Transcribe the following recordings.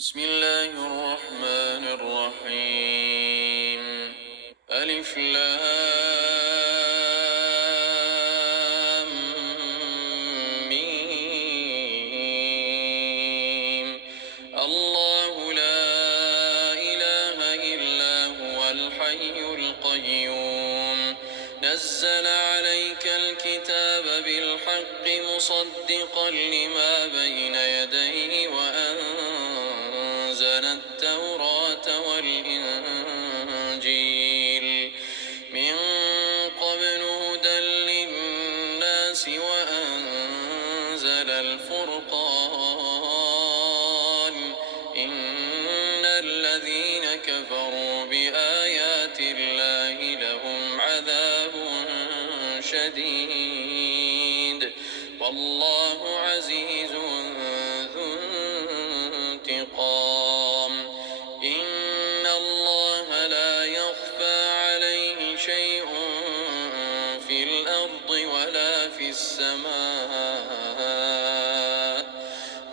بسم الله الرحمن الرحيم. ألف لام ميم. الله لا إله إلا هو الحي القيوم نزل عليك الكتاب بالحق مصدقا لما بين يديه وأنزل التوراة والإنجيل من قبل هدى للناس وأنزل الفرقان إن الذين كفروا بآيات الله لهم عذاب شديد والله عزيز ذو انتقام. إن الله لا يخفى عليه شيء في الأرض ولا في السماء.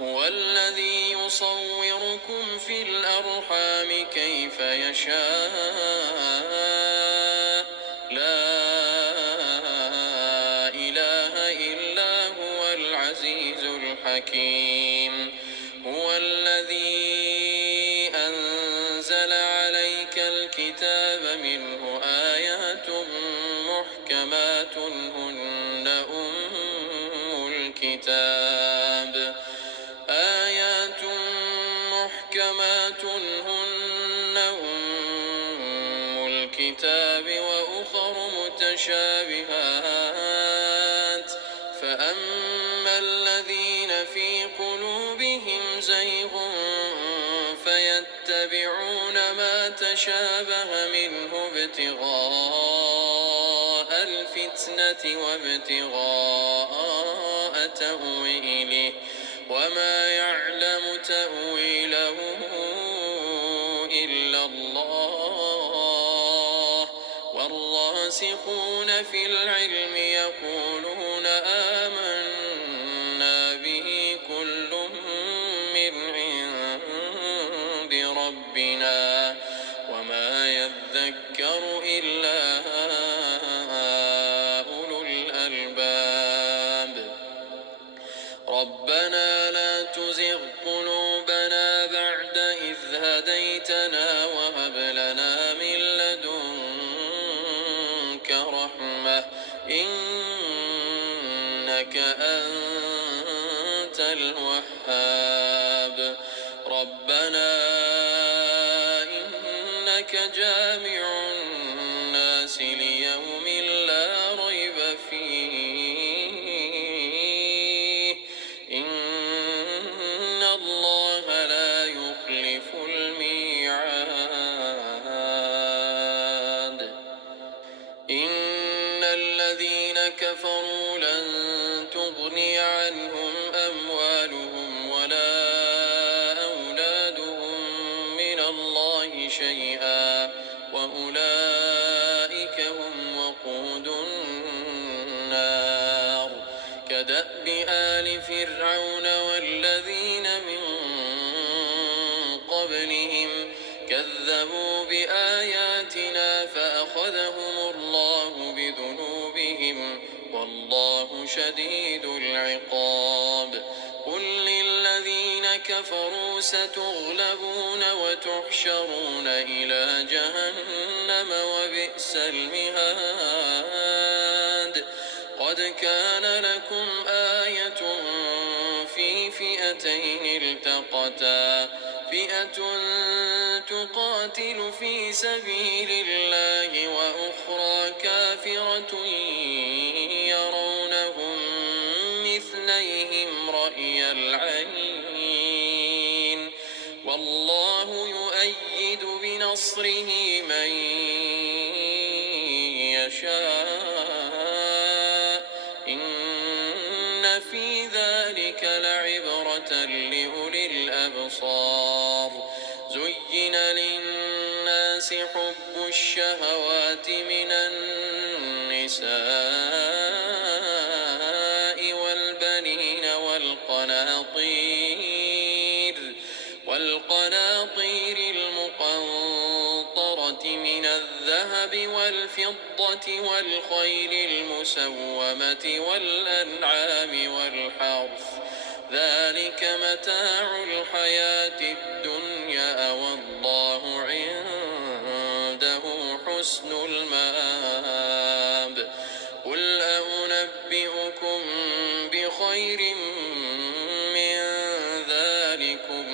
هو الذي يصوركم في الأرحام كيف يشاء لا إله إلا هو العزيز الحكيم. هو الذي أنزل عليك الكتاب منه آيات محكمات هن أم الكتاب آيات محكمات هن أم الكتاب وأخر متشابهات فأما الذين في قلوبهم زيغ فيتبعون ما تشابه منه ابتغاء الفتنة وابتغاء تأويله وما يعلم تأويله إلا الله والراسخون في العلم يقولون آمنا به كل من عند ربنا وما يذكر إلا أولو الألباب. ربنا لا تزغ قلوبنا بعد إذ هديتنا وهب لنا من لدنك رحمة إنك أنت الوهاب. ربنا إنك جامع الناس ليوم لا ريب فيه إن الله لا يخلف الميعاد. إن الذين كفروا لن تغني عنهم أموالهم ولا أولادهم من الله شيئا وأولئك هم وقود النار. كدأب آل فرعون والذين من قبلهم كذبوا بآياتنا فأخذهم الله بذنوبهم والله شديد العقاب. قل للذين كفروا ستغلبون وتحشرون إلى جهنم وبئس المهاد. قد كان لكم آية في فئتين التقتا فئة تقاتل في سبيل الله وأخرى كافرة يرونهم مثليهم رأي العين والله يؤيد بنصره من يشاء إن في ذلك لعبرة لأولي الأبصار. زين للناس حب الشهوات من النساء والبنين والقناطير والقناطير المقنطرة من الذهب والفضة والخيل المسومة والأنعام والحرث ذلك متاع الحياة الدنيا والله عنده حسن المآب قل أنبئكم بخير من ذلكم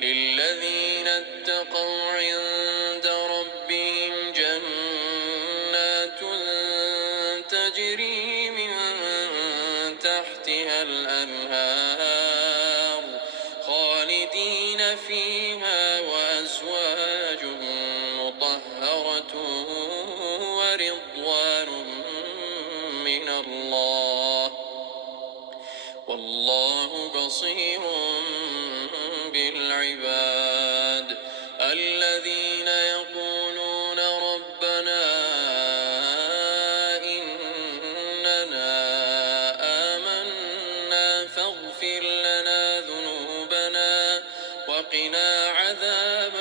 للذين اتقوا عند ربهم جنات تجري من تحتها الأنهار خالدين فيها وأزواج مطهرة ورضوان من الله والله بصير بالعباد الذين يقولون ربنا إننا آمنا فاغفر لنا ذنوبنا وقنا عذاب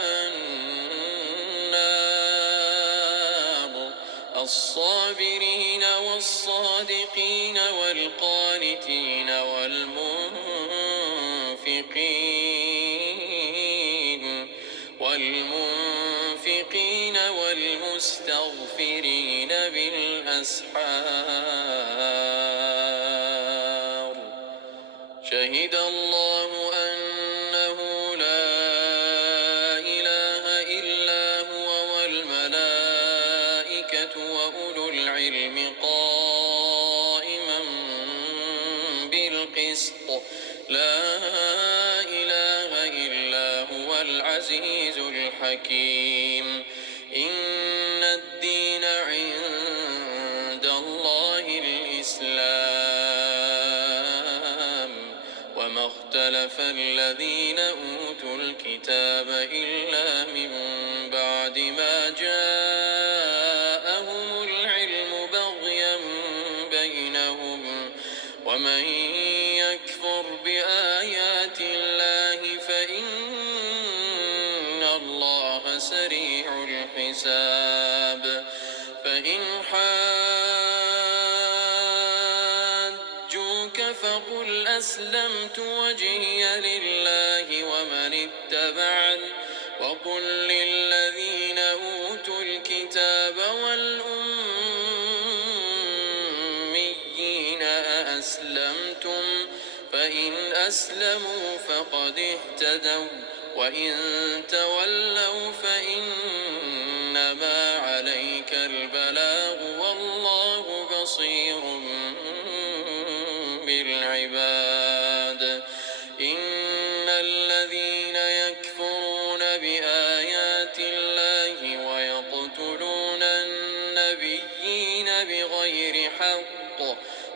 النار الصابرين والصادقين والقانتين والمنفقين والمستغفرين بالأسحار شهد الله أنه لا إله إلا هو والملائكة وأولو العلم قائما بالقسط لا إله إلا هو العزيز الحكيم إن الدين عند الله الإسلام وما اختلف الذين أوتوا الكتاب إلا من بعد ما جاءهم العلم بغيا بينهم ومن يكفر بآيات الله فإن الله سريع الحساب فإن حاجوك فقل أسلمت وجهي لله ومن اتبعني وقل للذين أوتوا الكتاب والأميين أأسلمتم فإن أسلموا فقد اهتدوا وإن تولوا فإنما عليك البلاغ والله بصير بالعباد إن الذين يكفرون بآيات الله ويقتلون النبيين بغير حق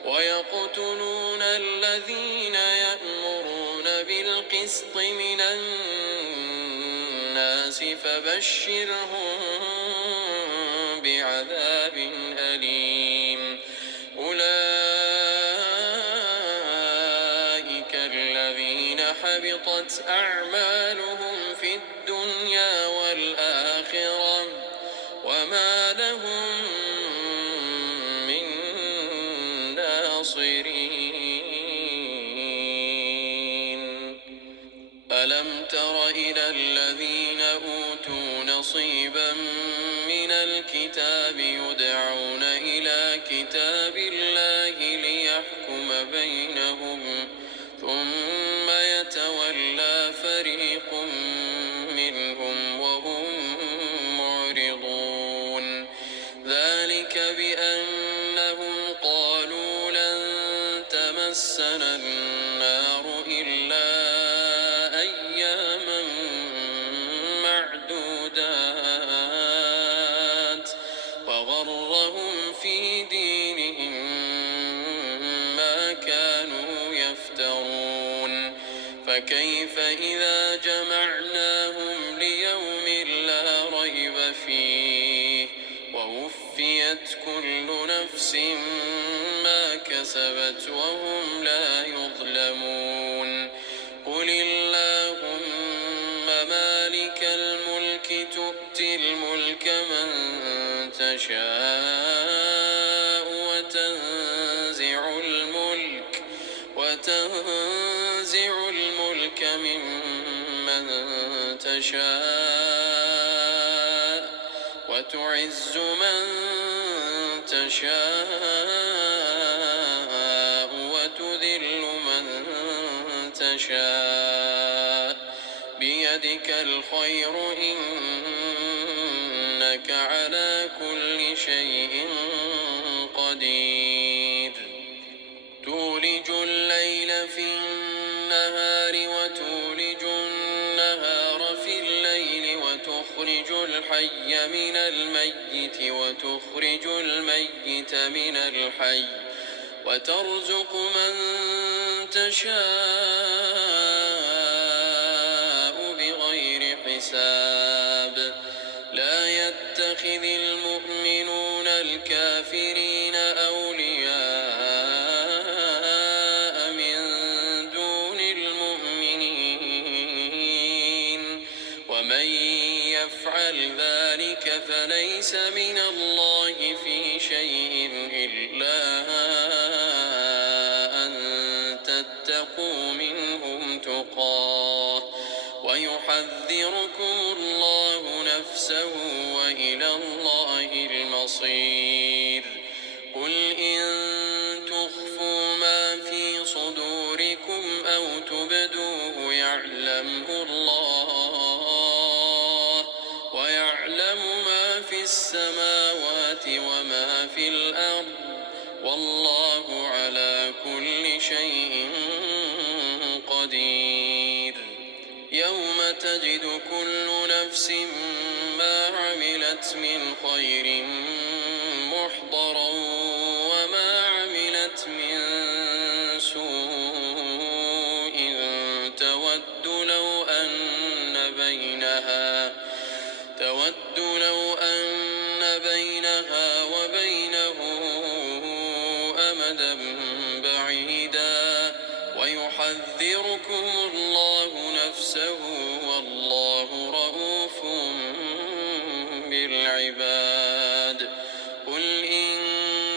ويقتلون الذين يأمرون بالقسط من الناس فبشرهم بعذاب أليم أولئك الذين حبطت أعمالهم في الدنيا والآخرة وما لهم من ناصرين ألم تر إلى الذين أوتوا نصيبا من الكتاب يدعون إلى كتاب الله ليحكم بينهم ثم يتولى فريق منهم وهم معرضون ذلك بأنهم قالوا لن تمسنا النار إلا أياما معدودات وغرهم في دينهم ما كانوا يفترون فكيف إذا جمعناهم ليوم لا ريب فيه ووفيت كل نفس ما كسبت وهم لا يظلمون قل اللهم تؤتي الملك من تشاء وتنزع الملك ممن تشاء وتعز من تشاء وتذل من تشاء بيدك الخير إنك على كل شيء قدير تولج الليل في النهار وتولج النهار في الليل وتخرج الحي من الميت وتخرج الميت من الحي وترزق من تشاء بغير حساب لا يتخذ المؤمنون الكافرين أولياء من دون المؤمنين ومن يفعل ذلك فليس من الله في شيء إلا أن تتقوا منهم تقاه ويحذركم الله نفسه وإلى الله المصير قل إن تخفوا ما في صدوركم أو تبدوه يعلمه الله ويعلم ما في السماوات وما في الأرض والله على كل شيء قدير يوم تجد كل نفس ما عملت من خير محضرا وما عملت من سوء تود لو أن بينها وبينه أمدا بعيدا ويحذركم الله نفسه والله رءوف بالعباد قل إن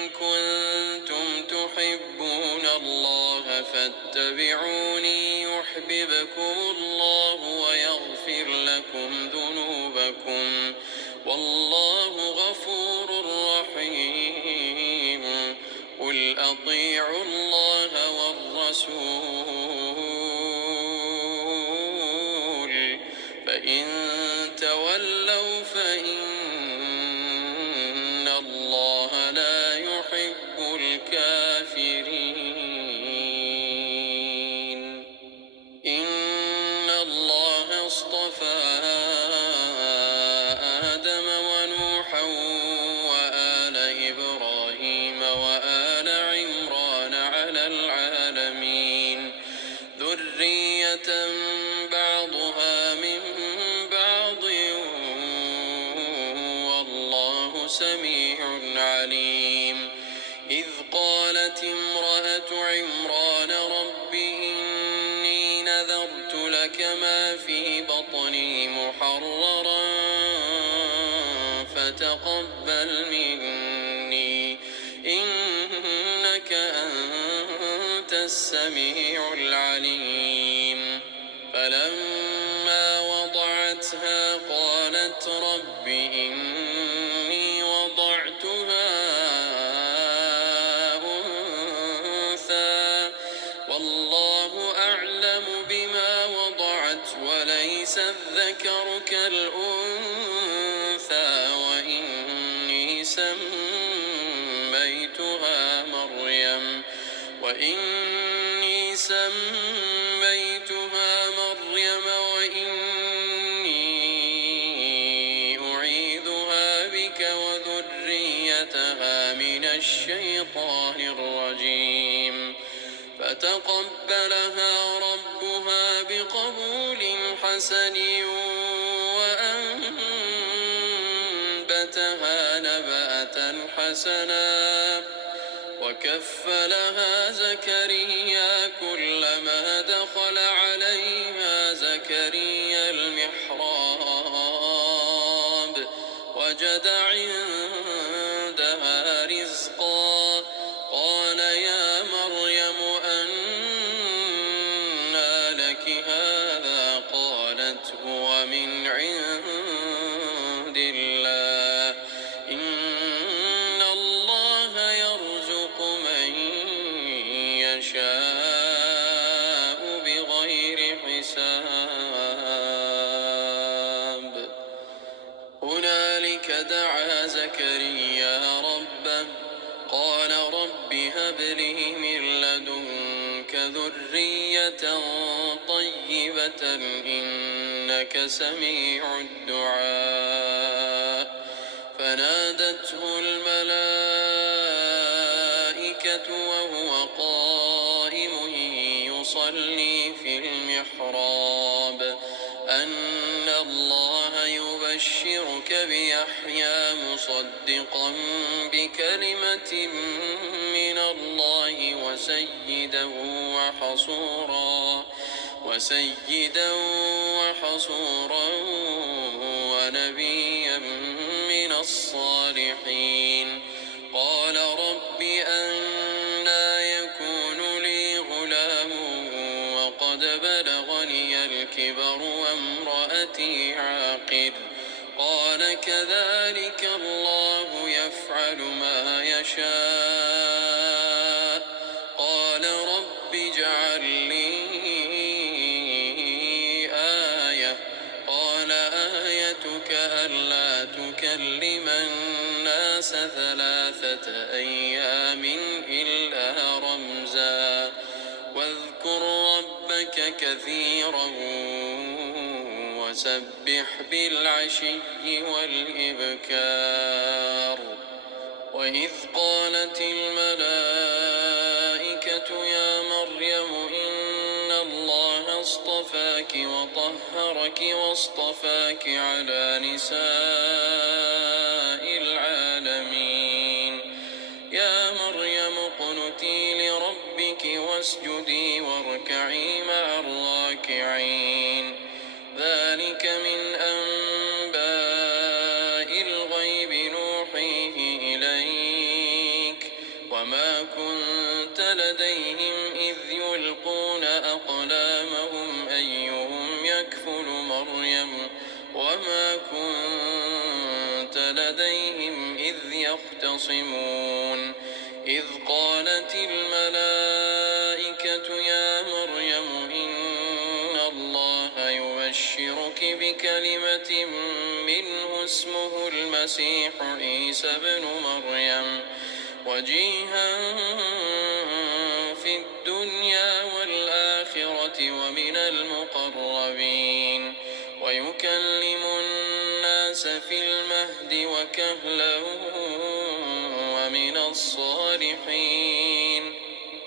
كنتم تحبون الله فاتبعوني يحببكم الله ويغفر لكم ذنوبكم والله غفور رحيم قل أطيعوا الله والرسول فإن تولوا فإن الله لا يحب الكافرين إن الله اصطفى آدم ونوحا وآل إبراهيم وآل عمران على العالمين ذرية بعضها من بعض والله سميع عليم إذ قالت امرأة عمران رب إني نذرت لك ما في بطني محررا فتقبل مني إنك أنت السميع العليم فلما وضعتها قالت رب إني وضعتها أنثى والله أعلم بما وضعت وليس الذكر كالأنثى وإني سميتها مريم وإني أعيذها بك وذريتها من الشيطان الرجيم فتقبلها ربها بقبول حسن وأنبتها نباتا حسنا وكفلها زكريا كلما دخل عليها زكريا المحراب فوجد عندها رزقا قال يا مريم أنى لك هذا قالت هو من عند الله إن الله يرزق من يشاء بغير حساب هنالك دعا زكريا ربه قال رب هب لي من لدنك ذرية طيبة إنك سميع الدعاء فنادته الملائكة وهو قائم يصلي في المحراب أن الله يبشرك بيحيى مصدقا بكلمة من الله وسيدا وحصورا ونبيا من الصالحين قال رب أنى يكون لي غلام وقد بلغني الكبر وامرأتي عاقر قال كذلك الله يفعل ما يشاء قال رب اجعل لي آية قال آيتك ألا تكلم الناس 3 أيام إلا رمزا واذكر ربك كثيرا وسبح بالعشي والإبكار وإذ قالت الملائكة يا مريم إن الله اصطفاك وطهرك واصطفاك على نساء العالمين يا مريم اقنتي لربك واسجدي واركعي مع الراكعين ذلك من أنباء الغيب نوحيه إليك وما كنت لديهم إذ يلقون أقلامهم أيهم يكفل مريم وما كنت لديهم إذ يختصمون إذ قالت الملائكة يا مريم إن الله يبشرك بكلمة منه اسمه المسيح عيسى ابن مريم وجيها في الدنيا والآخرة ومن المقربين ويكلم الناس في المهد وكهلا ومن الصالحين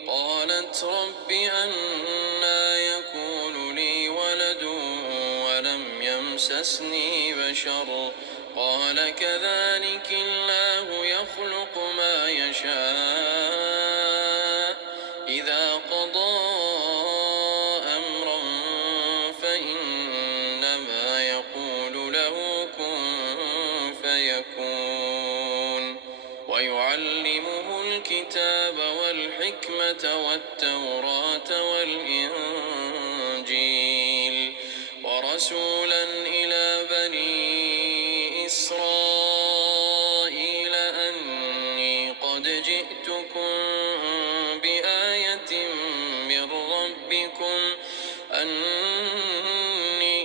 قالت رب أنى يكون لي ولد ولم يمسسني بشر قال كذلك الله يخلق ما يشاء إذا قضى أمرا فإنما يقول له كن فيكون ويعلمه الكتاب والحكمة والتوراة والإنجيل ورسولا إلى بني إسرائيل أني قد جئتكم بآية من ربكم أني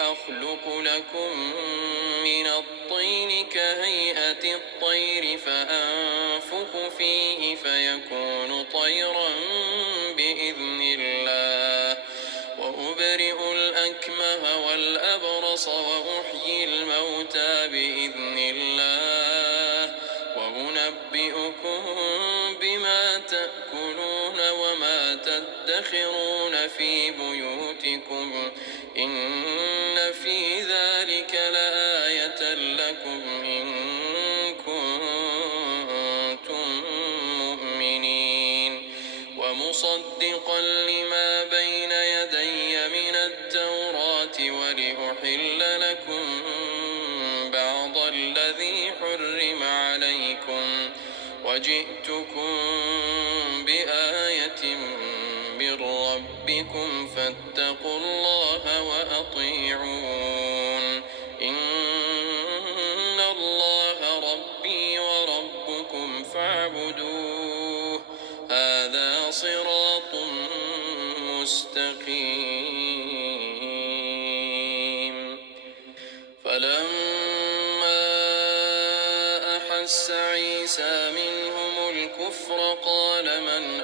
أخلق لكم من الطين كهيئة الطير فأنفخ فيه فيكون طيرا بإذن الله وأبرئ الأكمه والأبرص وأحيي الموتى بإذن الله وأنبئكم بما تأكلون وما تدخرون في بيوتكم إن في ذلك لآية لكم إن كنتم مؤمنين ومصدقا لما بين يدي من التوراة ولأحل لكم بعض وجئتكم بآية من ربكم فاتقوا الله وأطيعون إن الله ربي وربكم فاعبدوه هذا صراط مستقيم فلما أحس عيسى منهم الكفر قال من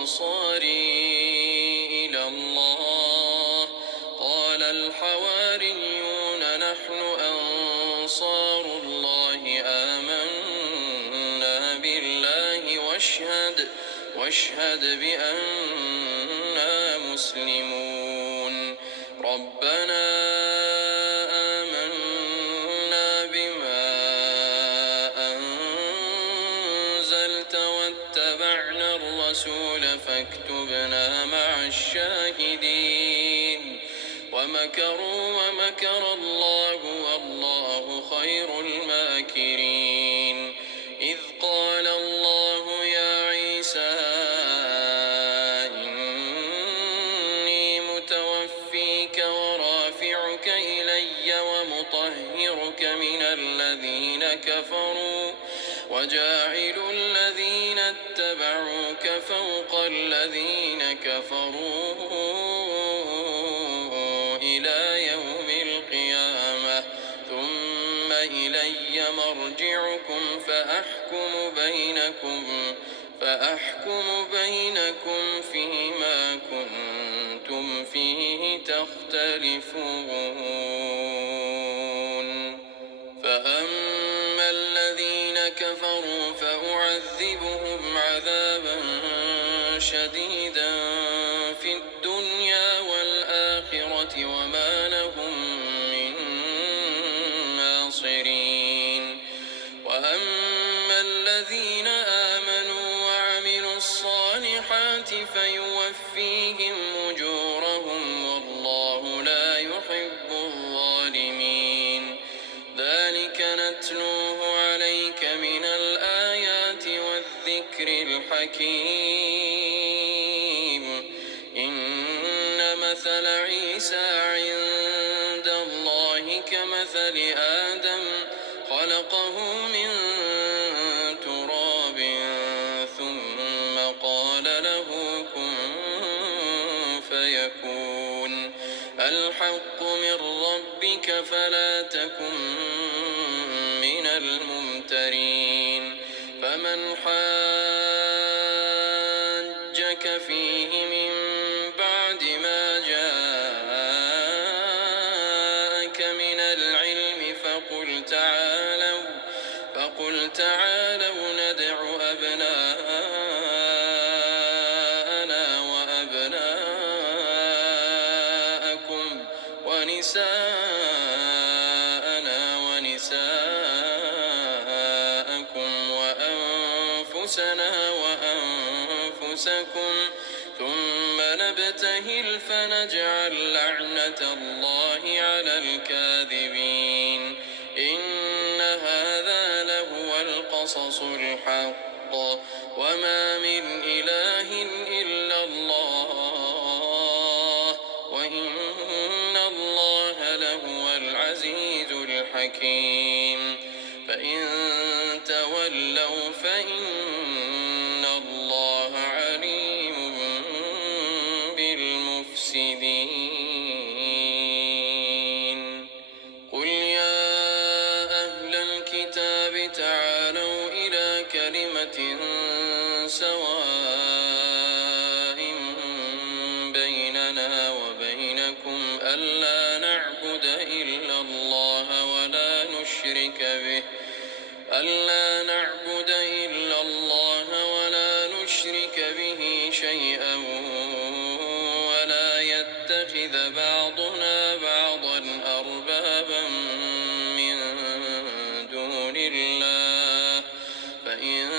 أنصاري إلى الله قال الحواريون نحن أنصار الله آمنا بالله واشهد بأننا مسلمون ربنا آمنا بما أنزلت واتبعنا الرسول فاكتبنا مع الشاهدين ومكروا ومكر الله والله خير الماكرين إذ قال الله يا عيسى إني متوفيك ورافعك إلي ومطهرك من الذين كفروا وجاعل الذين اتبعوك فوق الذين كفروا إلى يوم القيامة ثم إلي مرجعكم فأحكم بينكم فيما كنتم فيه تختلفون فأما الذين كفروا فأعذبهم عذابا شديدا في الدنيا والآخرة وما لهم من ناصرين وأما الذين آمنوا وعملوا الصالحات فيوفيهم أجورهم والله لا يحب الظالمين ذلك نتلوه عليك من الآيات والذكر الحكيم إن مثل عيسى عند الله كمثل آدم خلقه من تراب ثم قال له كن فيكون الحق من ربك فلا تكن من الممترين فمن حاجك فيه من بعد ما جاءك من العلم فقل تعالوا ندع أبناءنا وأبناءكم ونساءنا ونساءكم وأنفسنا وأنفسكم ثم نبتهل فنجعل لعنة الله على الكاذبين إن هذا لهو القصص الحق وما من إله إلا الله وإن الله لهو العزيز الحكيم فإن تولوا فإن الله عليم بالمفسدين قل يا أهل الكتاب تعالوا إلى كلمة سواء بيننا وبينكم ألا نعبد إلا الله ولا نشرك به شيئا ولا يتخذ بعضنا بعضا أربابا من دون الله فإن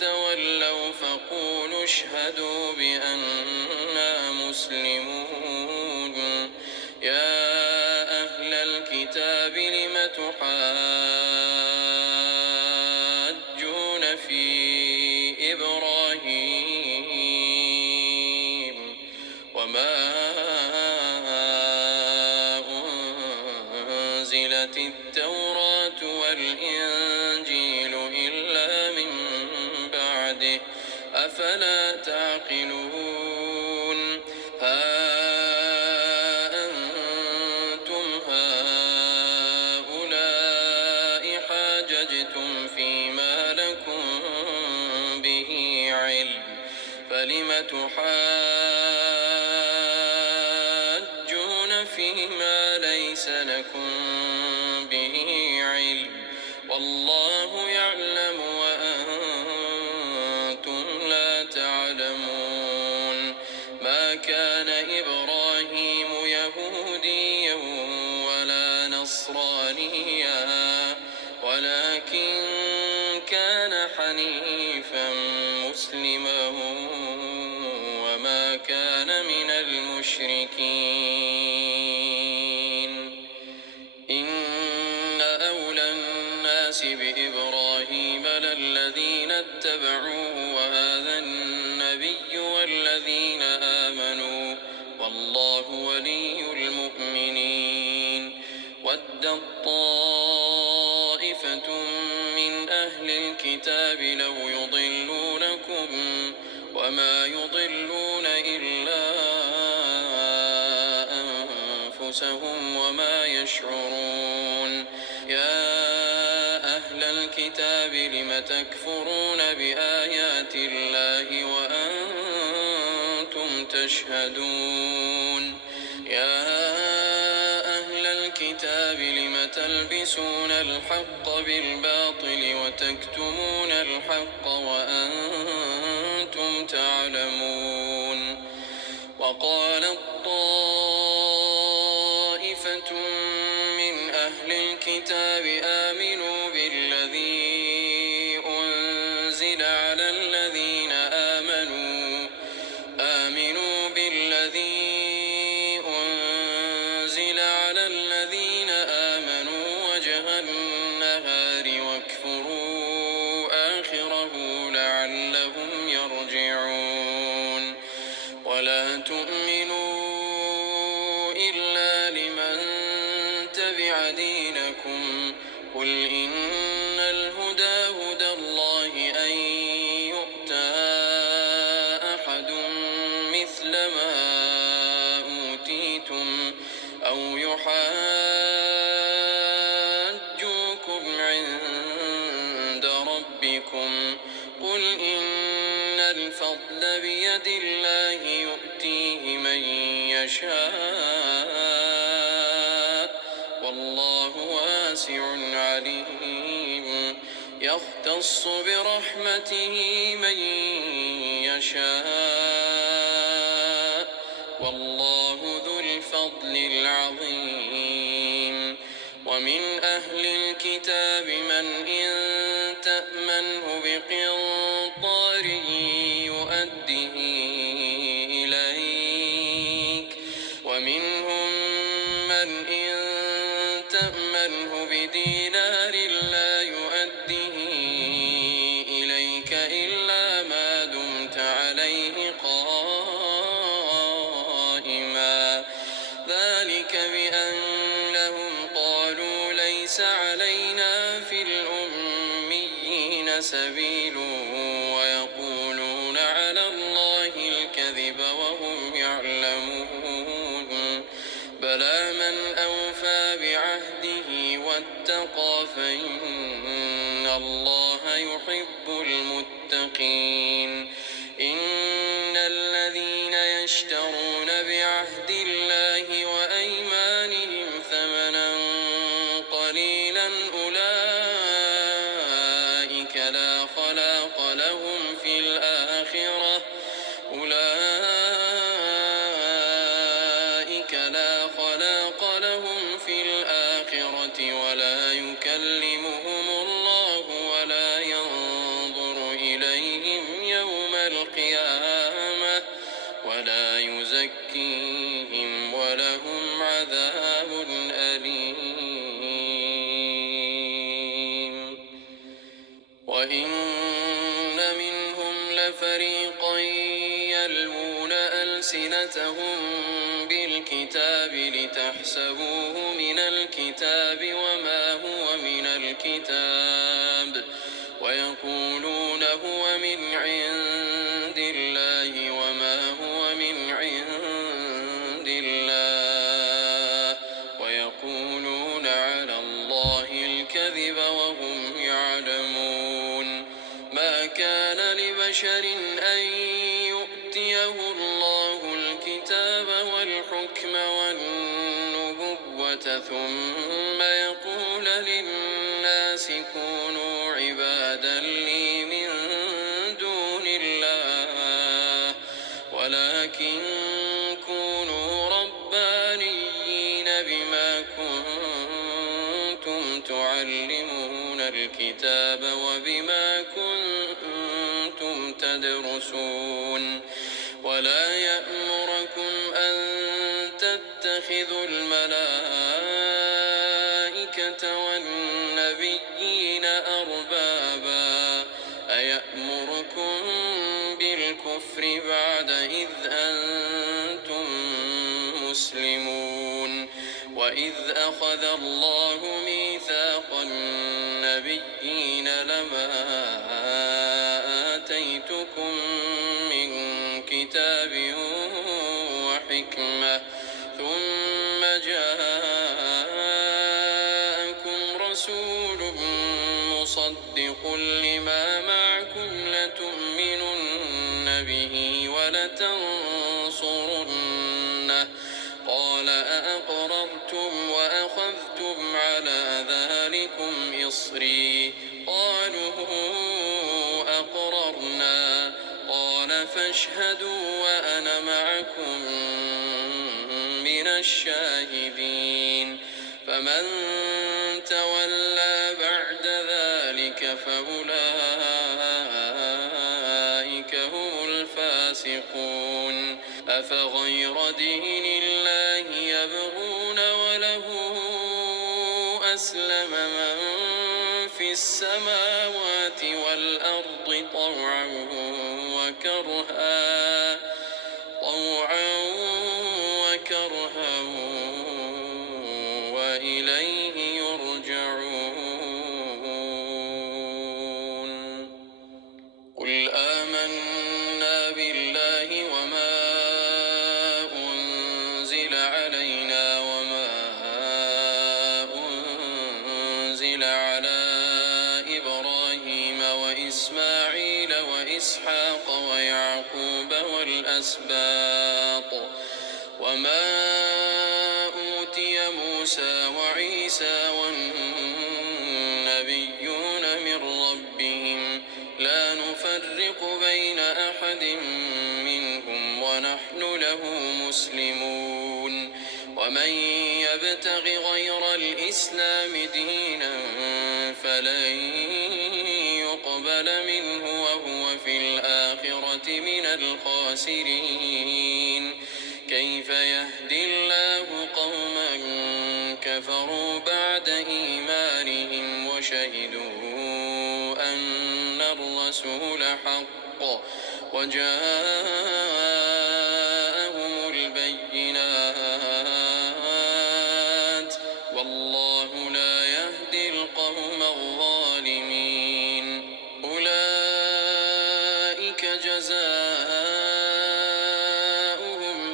تولوا فقولوا اشهدوا بأننا مسلمون يا أهل الكتاب لم تحاجون أنزلت التوراة والإنجيل إلا من بعده أفلا تعقلون ها أنتم هؤلاء حاججتم فيما لكم به علم فلم تحاجون فيما ليس لكم به علم والله يعلم وأنتم لا تعلمون ما كان إبراهيم يهوديا ولا نصرانيا ولكن كان حنيفا مسلما وما كان من المشركين إن أولى الناس بإبراهيم للذين اتبعوه وهذا النبي والذين آمنوا والله ولي المؤمنين ودت طائفة من أهل الكتاب لو يضلونكم وما يضلون إلا أنفسهم وما يشعرون يا أهل الكتاب لم تكفرون بآيات الله وأنتم تشهدون يا أهل الكتاب لم تلبسون الحق بالباطل وتكتمون الحق وأنتم تعلمون وقالت طائفة من أهل الكتاب آمنوا بالذي أنزل على الذين آمنوا وجه النهار واكفروا آخره لعلهم يرجعون ولا تؤمنوا إلا لمن تبع دينكم قل إن الهدى هدى الله أن يؤتى أحد مثل ما أوتيتم أو يحاجوكم عند ربكم قل إن الفضل بيد الله يؤتيه من يشاء والله واسع عليم يختص برحمته من يشاء والله ذو الفضل العظيم ومن أهل الكتاب من إن تأمنه بقنطار يؤده إليك ومنهم من إن تأمنه بدينار لا يؤده إليك إلا ما دمت عليه قائما ذلك بأنهم قالوا ليس علينا في الأميين سبيل ويقولون على الله الكذب وهم يعلمون بلى من أوفى بعهده واتقى فإن الله يحب المتقين إن الذين يشترون بعهد الله وأيمانهم ثمنا قليلا أولئك لا خلاق لهم في الآخرة ولا يكلمهم الله ولا ينظر إليهم يوم القيامة ولا يزكيهم ولهم عذاب أليم وإن منهم لفريقا يلوون ألسنتهم بالله الكتاب لتحسبوه من الكتاب وما هو من الكتاب ويقولون هو من عند الله وما هو من عند الله ويقولون على الله الكذب وهم يعلمون. ما كان لبشر أن يؤتيه الله الكتاب والحكم والنبوة ثم يقول للناس كونوا عبادا لي من دون الله ولكن كونوا ربانيين بما كنتم تعلمون الكتاب وبما كنتم تدرسون. ولا يأمركم أن تتخذوا الملائكة والنبيين أربابا أيأمركم بالكفر بعد إذ أنتم مسلمون. وإذ أخذ الله ميثاق النبيين لما آتيتكم من كتاب وحكمة ثم جاءكم رسول مصدق لما معكم لتؤمنن به ولتنصرنه قال أأقررتم وأخذتم على ذلكم إصري قالوا أقررنا قال فاشهدوا وأنا معكم من الشاهدين. فمن تولى بعد ذلك فأولئك هم الفاسقون. أفغير دين الله يبغون وله أسلم من في السماوات والأرض طوعا وكرها وإليه يرجعون. قل آمنا بالله وما أنزل علينا وما أنزل على إبراهيم وإسماعيل وإسحاق ويعقوب والأسباط وما أوتي موسى وعيسى والنبيون من ربهم لا نفرق بين أحد منهم ونحن له مسلمون. ومن يبتغ غير الإسلام دينا فلن يقبل منه وهو في الآخرة من الخاسرين. كيف يهدي الله قوما كفروا بعد إيمانهم وشهدوا أن الرسول حق وجاءهم البينات والله لا يهدي القوم الظالمين. أولئك جزاؤهم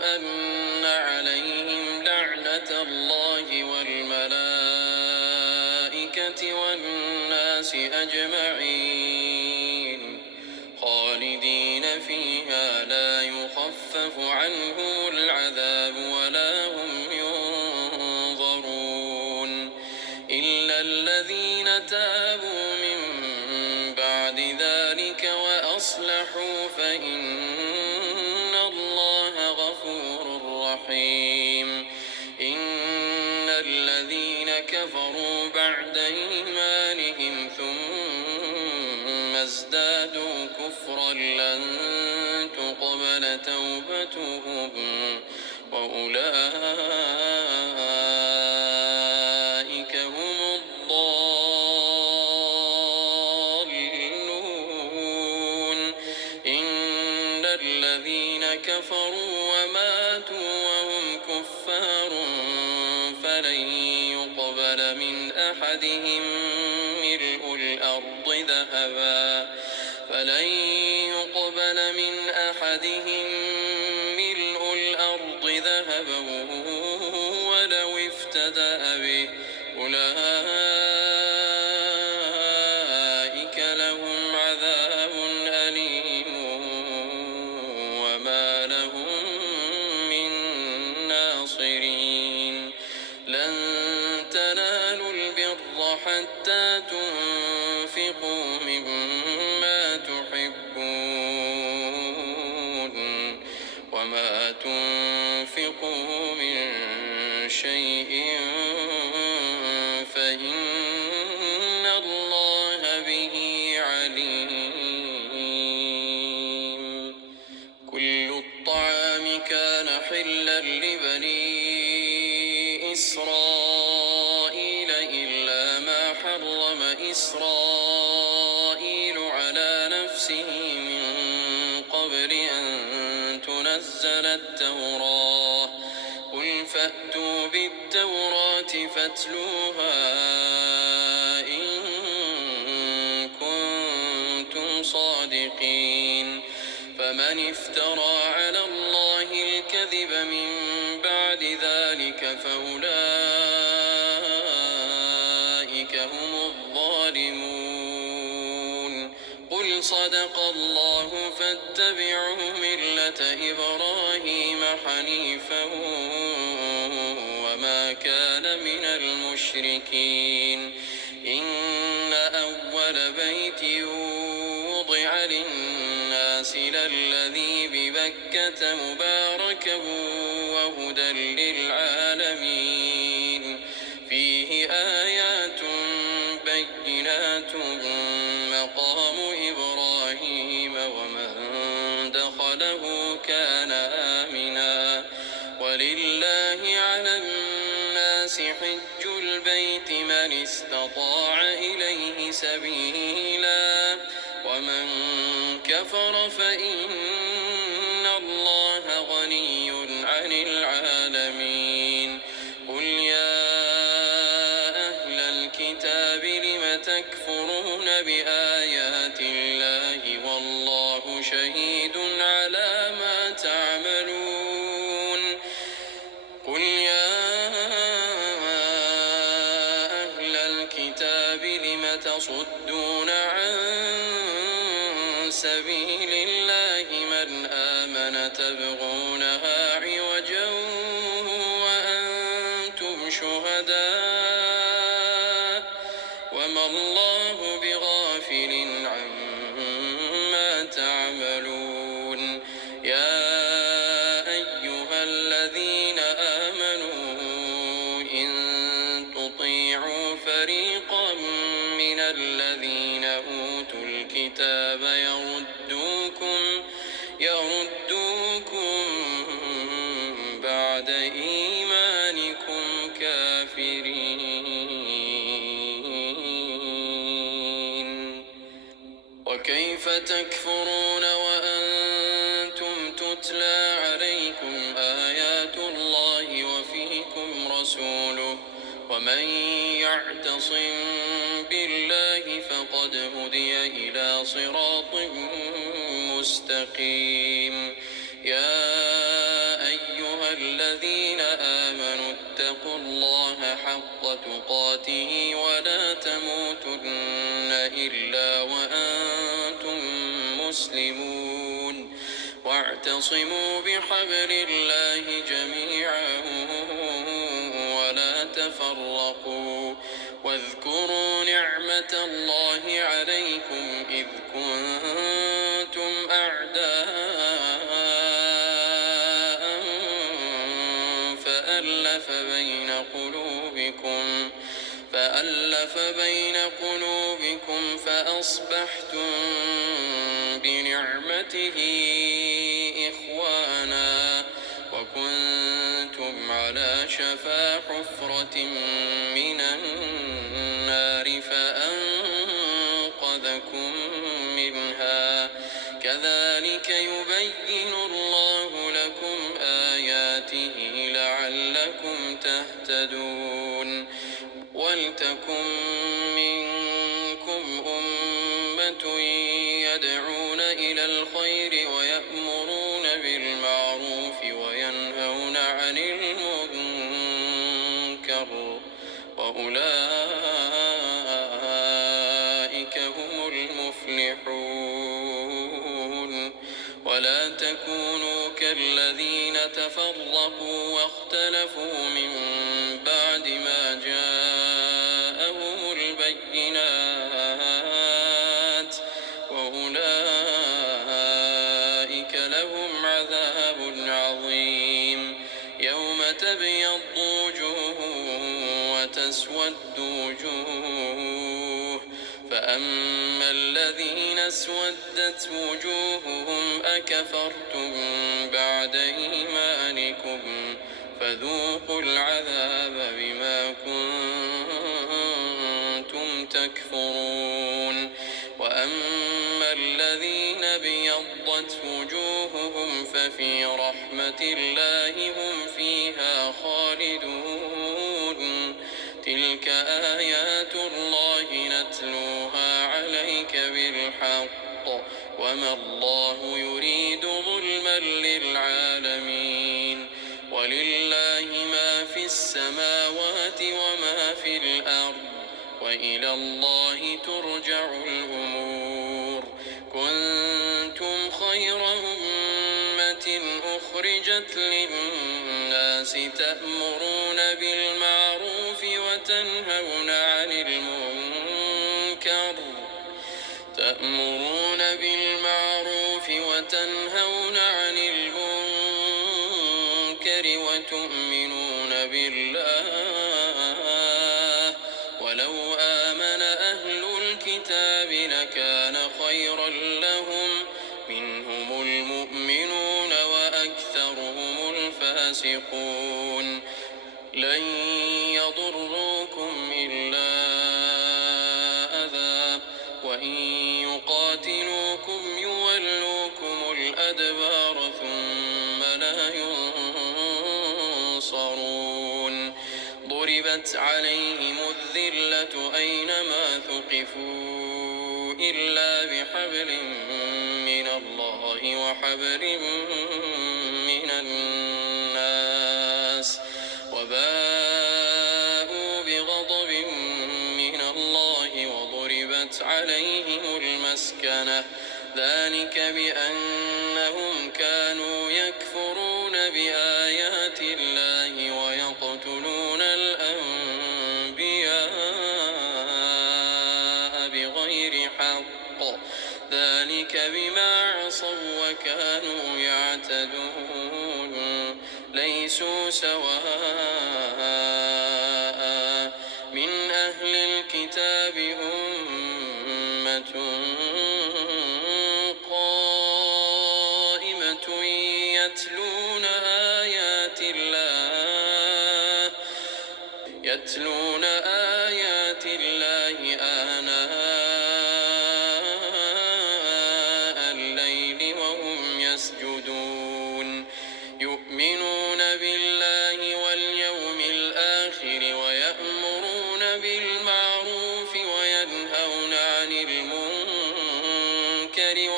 أن عليهم لعنة الله والملائكة والناس أجمعين خالدين فيها لا يخفف عنهم العذاب ولا هم ينظرون. إلا الذين تابوا من بعد ذلك وأصلحوا فإن الله غفور رحيم. إن الذين كفروا بعد إيمانهم ثم ازدادوا كفرا لن تقبل توبتهم وأولئك هم الضالون. إن الذين كفروا وماتوا وهم كفار من أحدهم ملء الأرض ذهبا فلن يقبل من أحدهم ملء الأرض ذهبا ولو افتدأ به أولئك لهم عذاب أليم وما لهم من ناصرين لن تنالوا البر حتى تنفقوا مما تحبون وما تنفقوا من شيء فإن الله به عليم كل الطعام كان حلا لبني إسرائيل إلا ما حرم إسرائيل على نفسه من قبل أن تنزل التوراة قل فأتوا بالتوراة فاتلوها إن كنتم صادقين فمن افترى على الله الكذب من بعد ذلك فأولئك هم الظالمون قل صدق الله فاتبعوا ملة إبراهيم حنيفا وما كان من المشركين إن أول بيت وضع للناس للذي ببكة مباركا وهدى للعالمين فيه آيات بينات مقام إبراهيم ومن دخله كان آمنا ولله على الناس حج البيت من استطاع إليه سبيلا ومن كفر فإن الله غني عن العالمين قل يا أهل الكتاب لم تكفرون بآيات الله والله شهيد على ما تعملون قل يا أهل الكتاب لم تصدون عن سبيل الله من آمن تبغونها عوجا وأنتم شهداء وما الله بغافل عما تعملون يا أيها الذين آمنوا إن تطيعوا فريقا من الذين أوتوا الكتاب يردوكم بعد إيمانكم كافرين وكيف تكفرون وأنتم تتلى عليكم آيات الله وفيكم رسوله ومن يعتصم بالله فقد هدي إلى صراط مستقيم يا أيها الذين آمنوا اتقوا الله حق تقاته ولا تموتن إلا وأنتم مسلمون واعتصموا بحبل الله جميعا ولا تفرقوا واذكروا نعمة الله عليكم إذ كنتم أعداء فألف بين قلوبكم فأصبحتم بنعمته إخوانا وكنتم على شفا حفرة من النار فأنقذكم منها كذلك يبين الله لكم آياته لعلكم تهتدون ولتكن منكم أمة يدعون إلى الخير ويأمرون بالمعروف وينهون عن المنكر وأولئك هم المفلحون. ولا تكونوا كالذين تفرقوا واختلفوا من بعد ما جاءهم البينات وأولئك لهم عذاب عظيم. يوم تبيض وجوه وتسود وجوه، فأما الذين اسودت وجوههم أكفرتم بعد إيمانكم فذوقوا العذاب بما كنتم تكفرون. وأما الذين ابيضت وجوههم ففي رحمة الله هم فيها خالدون. تلك آيات الله نتلوها عليك بالحق وما الله يريد ظلما للعالمين. ولله ما في السماوات وما في الأرض وإلى الله ترجع الأمور. كنتم خير أمة أخرجت للناس تأمرون بالمعروف وتنهون عن المنكر وتؤمنون بالله. ولو آمن أهل الكتاب لكان خيرا لهم، منهم المؤمنون وأكثرهم الفاسقون. لن يضروكم إلا أذى، وإن يقاتلوكم يولوكم الأدبار ثم لا ينصرون. ضربت عليهم الذلة أينما ثقفوا إلا بحبل من الله وحبل من الناس وباءوا بغضب من الله وضربت عليهم المسكنة. ذلك بأنهم كانوا يكفرون بآيات الله ويقتلون الأنبياء بغير حق. ذلك بما عصوا وكانوا يعتدون. ليسوا سواء من أهل الكتاب أمة قائمة يتلون آيات الله آناء الليل وهم يسجدون. يؤمنون بالله واليوم الآخر ويأمرون بالمعروف وينهون عن المنكر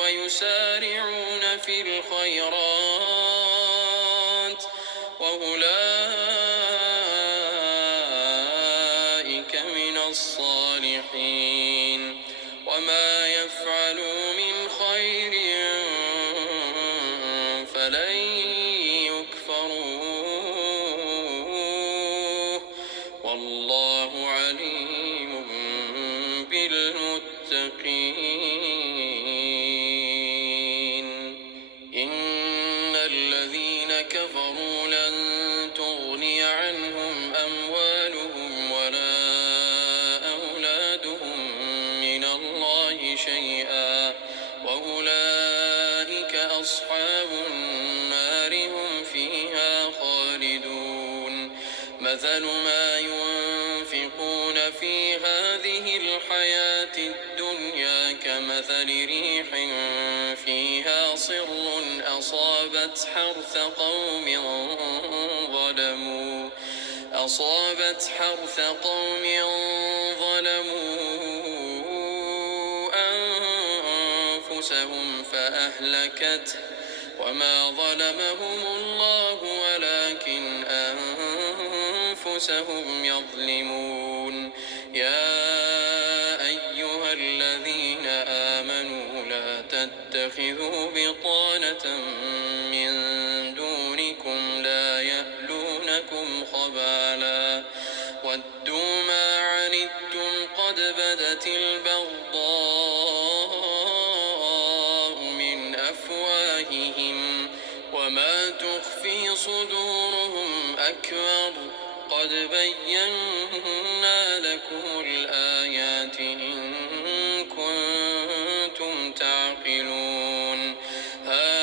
ويسارعون في الخيرات وأولئك من الصالحين. وما يفعلوا من خير فلن يكفروه والله عليم بالمتقين. إن الذين كفروا لن تغني عنهم أموالهم ولا أولادهم من الله شيئا وأولئك أصحاب النار هم فيها خالدون. مثل ما ينفقون في هذه الحياة الدنيا كمثل ريح فيها صر أصابت حرث قوم ظلموا أنفسهم فأهلكته وما ظلمهم الله ولكن أنفسهم يظلمون يا أيها الذين آمنوا لا تتخذوا بطانة من دونكم لا يألونكم خبالا ودوا ما عنتم قد بدت البغضاء من أفواههم وما تخفي صدورهم أكبر قد بينا لكم الآيات إن كنتم تعقلون ها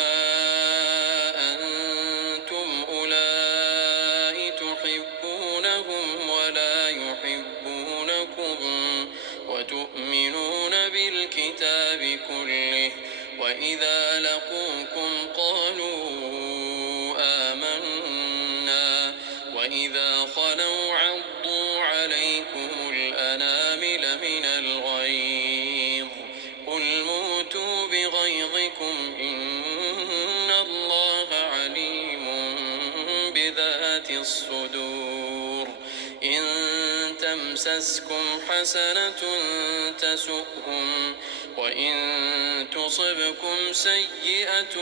أنتم أولئك تحبونهم ولا يحبونكم وتؤمنون بالكتاب كله وإذا لقوكم قالوا آمنا وإذا خلوا عضوا عليكم الأنامل من الغيظ قل موتوا بغيظكم إن الله عليم بذات الصدور إن تمسسكم حسنة تسؤهم وإن تصبكم سيئة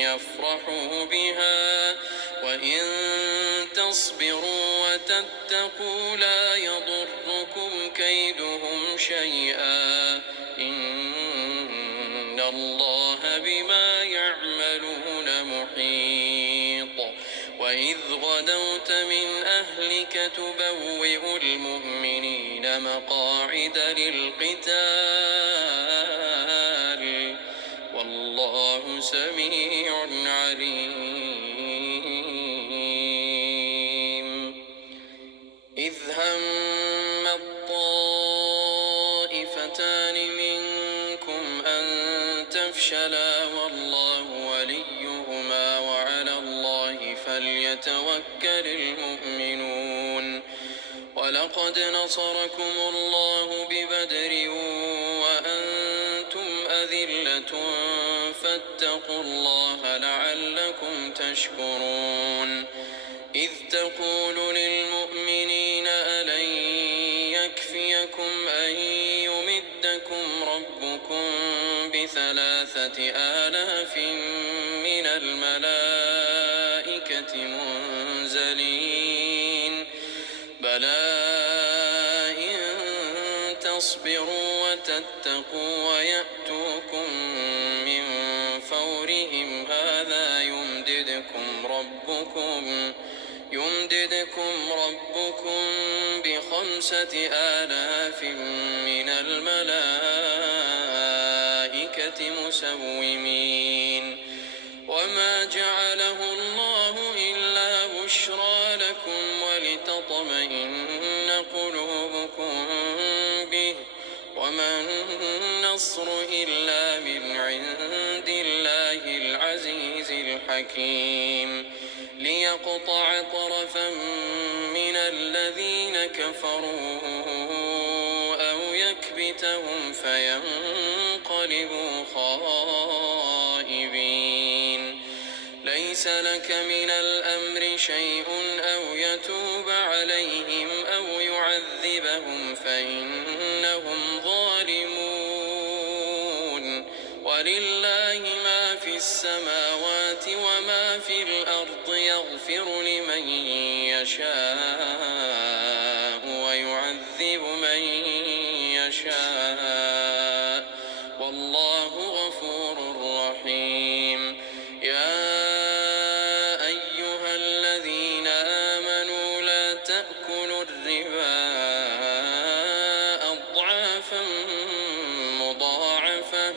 يفرحوا بها وإن تصبروا وتتقوا لا يضركم كيدهم شيئا إن الله بما يعملون محيط وإذ غدوت من أهلك تبوئ المؤمنين مقاعد للقتال والله سميع عليم إذ هم الطائفتان منكم أن تفشلا والله وليهما وعلى الله فليتوكل المؤمنون ولقد نصركم الله ببدر وأنتم أذلة فاتقوا الله لعلكم تشكرون إذ تقول للمؤمنين ألن يكفيكم أن يمدكم ربكم ب3,000 من الملائكة منزلين بلى إن تصبروا وتتقوا ويأتوكم من فورهم هذا يمددكم ربكم ب5,000 من الملائكة مسومين وما جعله الله إلا بشرى لكم ولتطمئن قلوبكم به وما النصر إلا من عند الله العزيز الحكيم ليقطع طرفا من الذين كفروا أو يكبتهم فينقلبوا خائبين ليس لك من الأمر شيء أو يتوب عليهم أو يعذبهم فإنهم ظالمون ولله ما في السماوات وما في الأرض يغفر لمن يشاء ويعذب من يشاء والله غفور رحيم يا أيها الذين آمنوا لا تأكلوا الربا أضعافا مضاعفة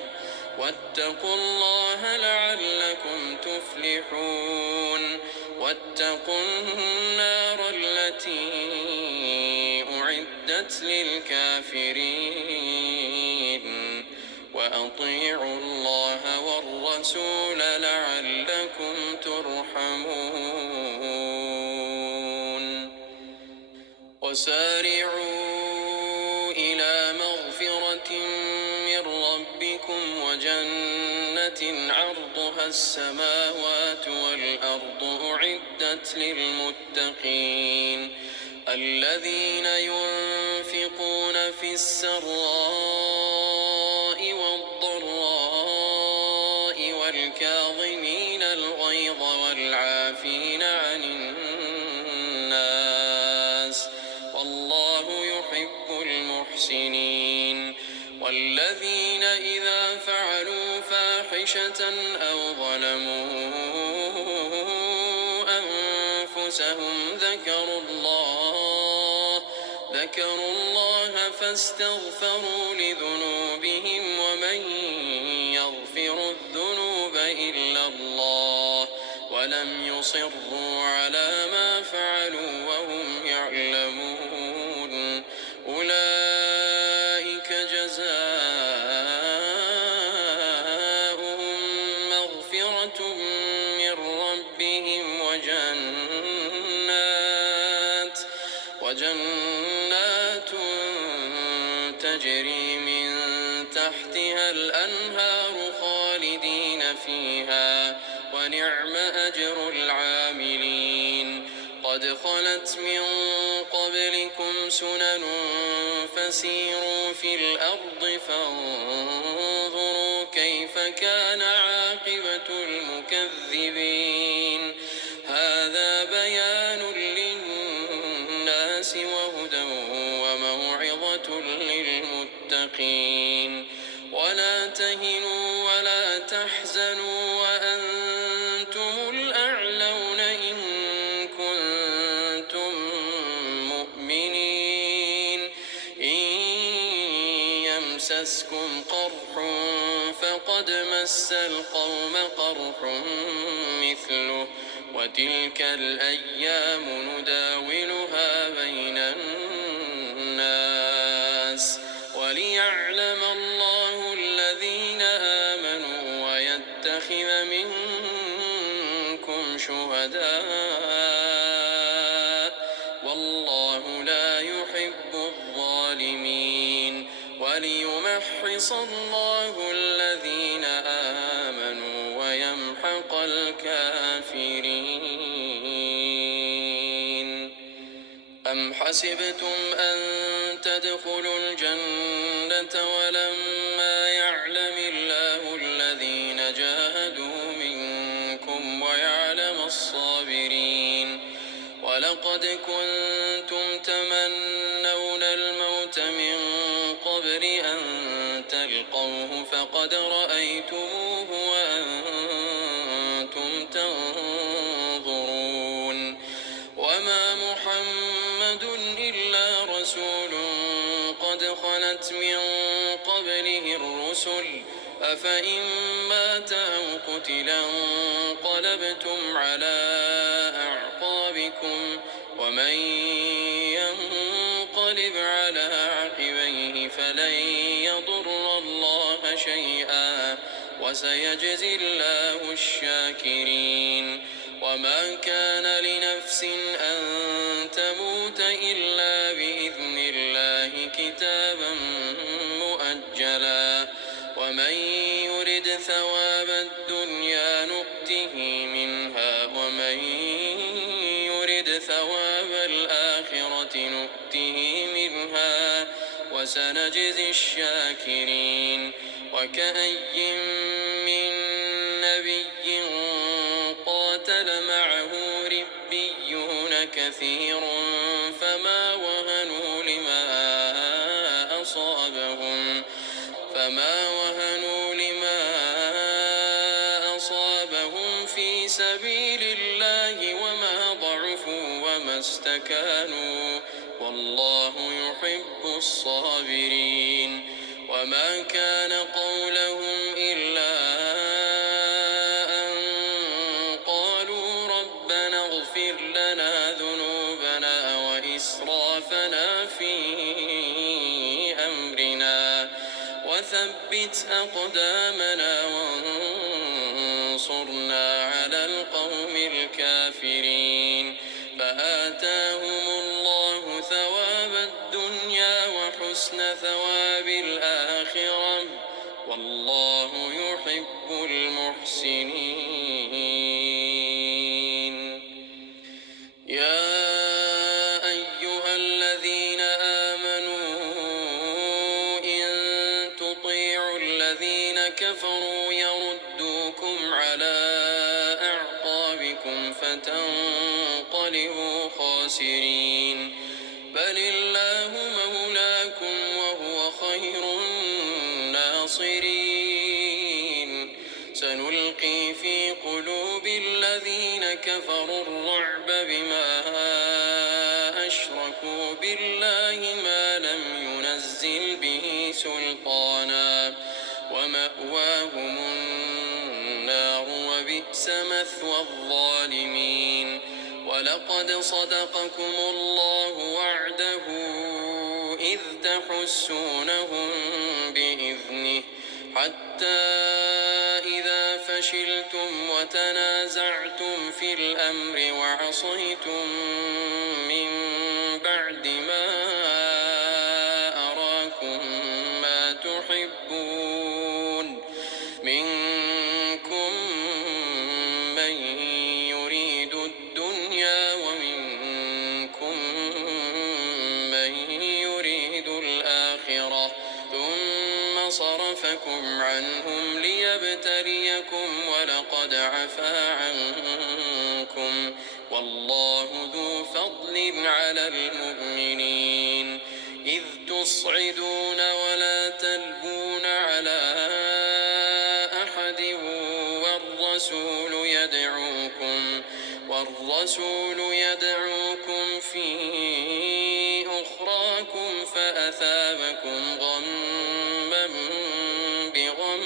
واتقوا الله لعلكم تفلحون واتقوا النار التي أعدت للكافرين وأطيعوا الله والرسول لعلكم ترحمون وسارعوا إلى مغفرة من ربكم وجنة عرضها السماوات والأرض أعدت للمتقين الذين ينفقون في السراء والضراء والكاظمين الغيظ والعافين عن الناس والله يحب المحسنين والذين إذا فعلوا فاحشة أو ظلموا أنفسهم ذكروا الله فاستغفروا لذنوبهم ومن يغفر الذنوب إلا الله ولم يصروا على ما فعلوا وهم يعلمون أولئك جزاؤهم مغفرة من ربهم وجنات تجري من تحتها الأنهار خالدين فيها ونعم أجر العاملين قد خلت من قبلكم سنن فسيروا في الأرض فانظروا كيف كان عاقبة المكذبين هذا بيان للناس وهدى وموعظة للمتقين ولا تهنوا ولا تحزنوا وأنتم الأعلون إن كنتم مؤمنين إن يمسسكم قرح فقد مس القوم قرح مثله وتلك الأيام نداولها بين الناس وليعلم الله الذين آمنوا ويتخذ منكم شهداء والله لا يحب الظالمين وليمحص الله الذين آمنوا ويمحق الكافرين أم حسبتم أن تدخلوا الجنة ولما يعلم الله الذين جاهدوا منكم ويعلم الصابرين ولقد كنتم تمنون الموت من قبل أن تلقوه فقد رأيتموه وأنتم تنظرون وما محمد إلا رسول قد خلت من قبله الرسل أفإن مات أو قتلا انقلبتم على أعقابكم ومن ينقلب على عقبيه فلن يضر الله شيئا وسيجزي الله الشاكرين وما كان لنفس أن تموت إلا بإذن الله كتابا مؤجلا ومن يرد ثواب الدنيا نؤته منها ومن يرد ثواب الآخرة نؤته منها وسنجزي الشاكرين وكأي من نبي قاتل معه ربيون كثير فما وهنوا لما أصابهم في سبيل الله وما ضعفوا وما استكانوا والله يحب الصابرين وما كان قولهم إلا أن قالوا ربنا اغفر لنا ذنوبنا وإسرافنا في أمرنا وثبت أقدامنا وانصرنا على القوم الكافرين فآتاهم الله ثواب حسن ثواب الآخرة والله يحب المحسنين. يا أيها الذين آمنوا إن تطيعوا الذين كفروا يردوكم على أعقابكم فتنقلبوا خاسرين. بل الله مولاكم وهو خير الناصرين. سنلقي في قلوب الذين كفروا الرعب بما أشركوا بالله ما لم ينزل به سلطانا ومأواهم النار وبئس مثوى الظالمين. ولقد صدقكم الله وعده إذ تحسونهم بإذنه حتى إذا فشلتم وتنازعتم في الأمر وعصيتم من بعد ما أراكم ما تحبون منكم من يريد الدنيا ومنكم من يريد الآخرة ثم صرفكم عنهم ليبتليكم ولقد عفا عنكم والله ذو فضل على المؤمنين. إذ تصعدون ولا تلبون على أحد والرسول يدعوكم في أخراكم فأثابكم غما بغم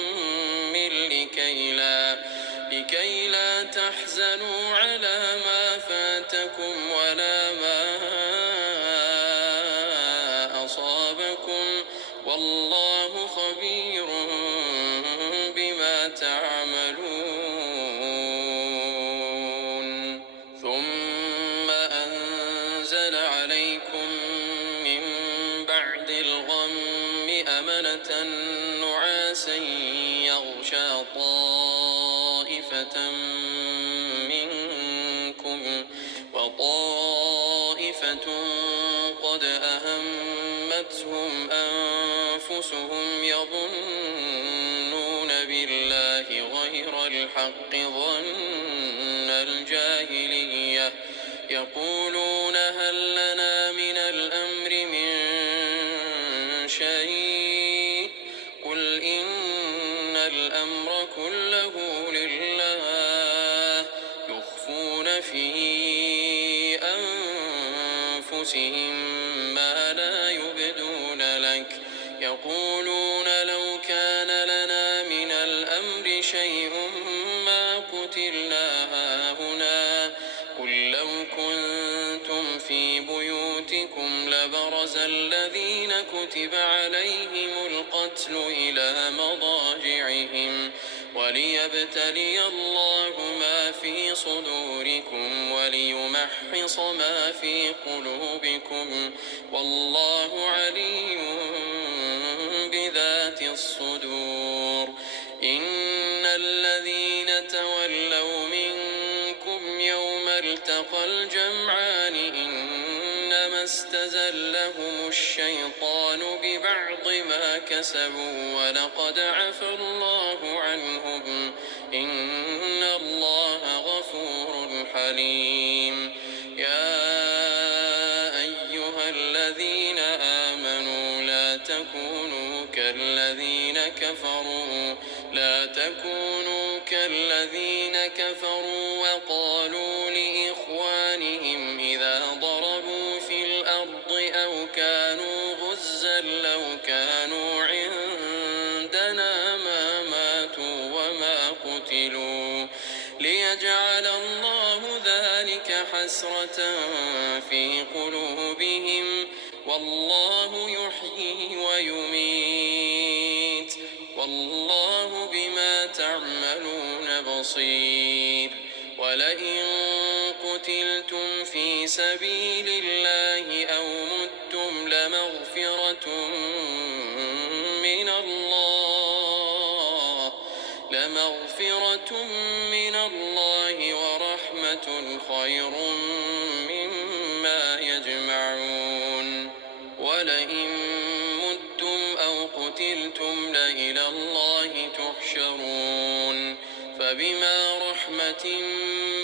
لكي لا تحزنوا على ما فاتكم ولا ما أصابكم والله خبير بما تعملون. ثم أنزل عليكم من بعد الغم أمنة نعاسا يغشى طائفة منكم وطائفة قد أهمتهم أنفسهم يظنون بالله غير الحق ظن الجاهلية يقولون هل لنا من الأمر من شيء قل إن الأمر كله لله يخفون في أنفسهم ما لا يبدون لك يقولون لو كان لنا من الأمر شيء ما قتلنا هاهنا قل لو كنتم في بيوتكم لبرز الذين كتب عليهم القتل إلى مضاجعهم وليبتلي الله ما في صدوركم وليمحص ما في قلوبكم والله عليم بذات الصدور. إن الذين تولوا منكم يوم التقى الجمعان إنما استزلهم الشيطان ببعض ما كسبوا ولقد عفى الله عنهم إن الله غفور حليم. يا أيها الذين آمنوا لا تكونوا كالذين كفروا وقالوا لإخوانهم إذا ضربوا في الأرض أو كانوا غزا لو كانوا عندنا ما ماتوا وما قتلوا ليجعل الله ذلك حسرة في قلوبهم والله يحيي ويميت والله بما تعملون بصير. ولئن قتلتم في سبيل الله أو متم لمغفرة من الله ورحمة خير مما يجمعون ولئن متم أو قتلتم لإلى الله تحشرون فبما رحمة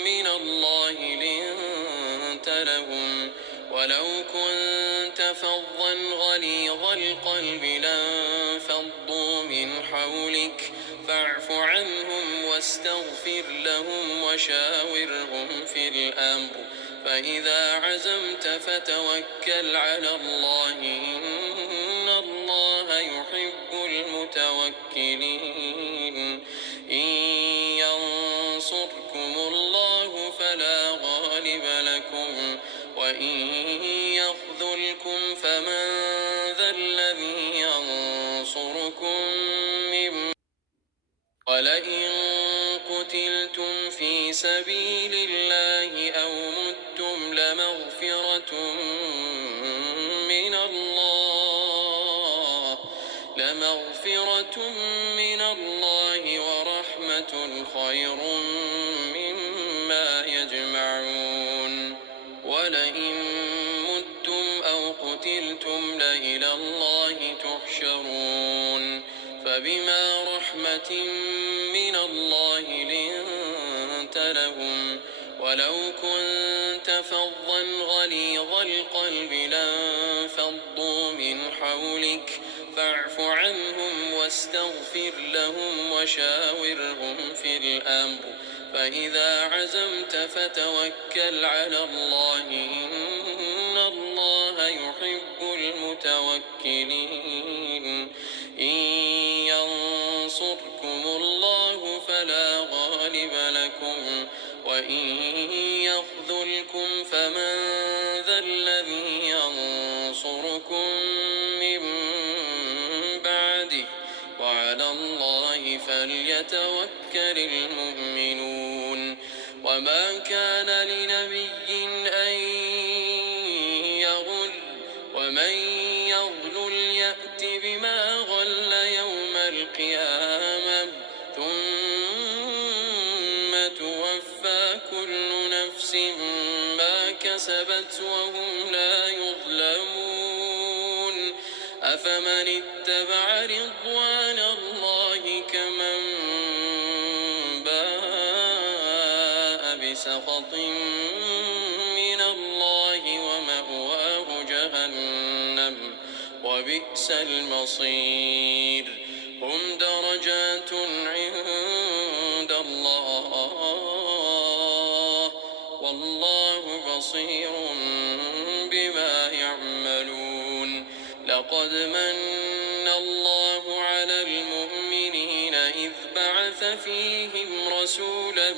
من الله لنت لهم ولو كنت فظا غليظ القلب لانفضوا من حولك فاعف عنهم واستغفر لهم وشاورهم في الأمر فإذا عزمت فتوكل على الله إن الله يحب المتوكلين إن ينصركم الله فلا غالب لكم وإن يخذلكم فمن ذا الذي ينصركم من ولئن قتلتم في سبيل الله أو متم لمغفرة من الله ورحمة خير مما يجمعون ولئن متم أو قتلتم لإلى الله تحشرون فبما رحمة من الله لنت لهم ولو كنت فظا غليظ القلب لانفضوا من حولك فاعف عنهم واستغفر لهم وشاورهم في الأمر فإذا عزمت فتوكل على الله إن الله يحب المتوكلين إن ينصركم الله فلا غالب لكم وإن يخذلكم فمن ذا الذي ينصركم من بعده وعلى الله فليتوكل المؤمنون وما كان لنبي أن يغل ومن يغل يأت بما غل يوم القيامة ثم توفى كل نفس ما كسبت وهم لا يظلمون أفمن اتبع رضوان الله كمن باء بسخط من الله ومأواه جهنم وبئس المصير هم درجات عند الله والله بصير بما يعملون لقد من الله على المؤمنين إذ بعث فيهم رسولا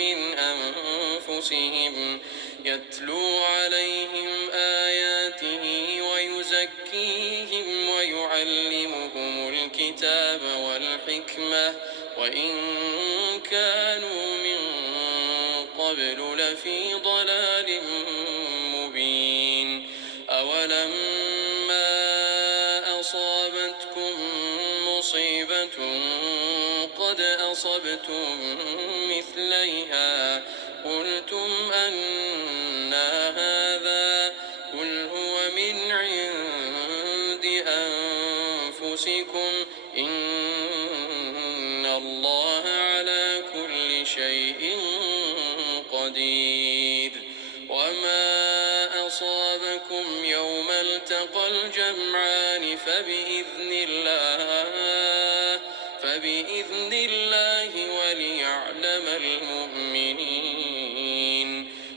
من أنفسهم يتلو عليهم آياته ويزكيهم ويعلمهم الكتاب والحكمة وإن كانوا من قبل لفي ضلال مبين أولما أصابتكم مصيبة قد أصبتم مثليها قلتم أنى هذا قل هو من عند أنفسكم إن الله على كل شيء قدير وما أصابكم يوم التقى الجمعان فبإذن الله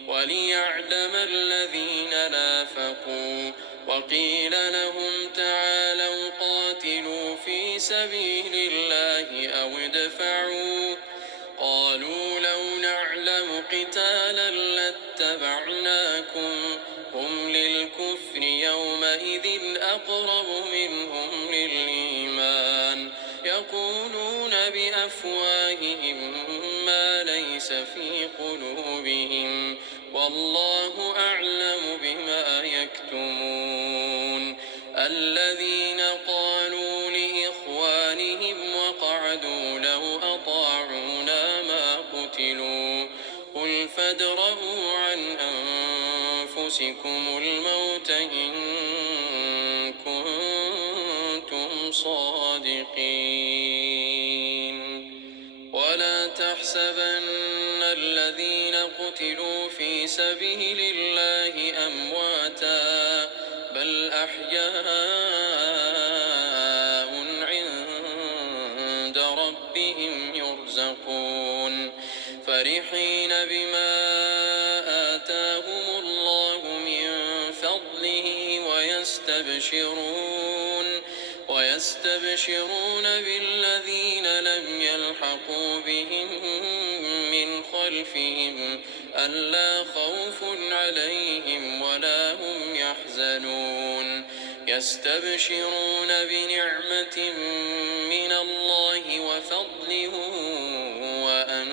وليعلم الذين نافقوا وقيل لهم تعالوا قاتلوا في سبيل الله أو ادفعوا قالوا لو نعلم قتالا لاتبعناكم هم للكفر يومئذ أقرب منهم للإيمان يقولون بأفواههم ما ليس في قلوبهم والله أعلم بما يكتمون الذين قالوا لإخوانهم وقعدوا لو أطاعونا ما قتلوا قل فادرءوا عن أنفسكم الموت إن كنتم صادقين ولا تحسبن الذين قتلوا في سبيل الله أمواتا بل أحياء عند ربهم يرزقون فرحين بما آتاهم الله من فضله ويستبشرون بالذين لم يلحقوا بهم من خلفهم ألا خوف عليهم ولا هم يحزنون يستبشرون بنعمة من الله وفضله وأن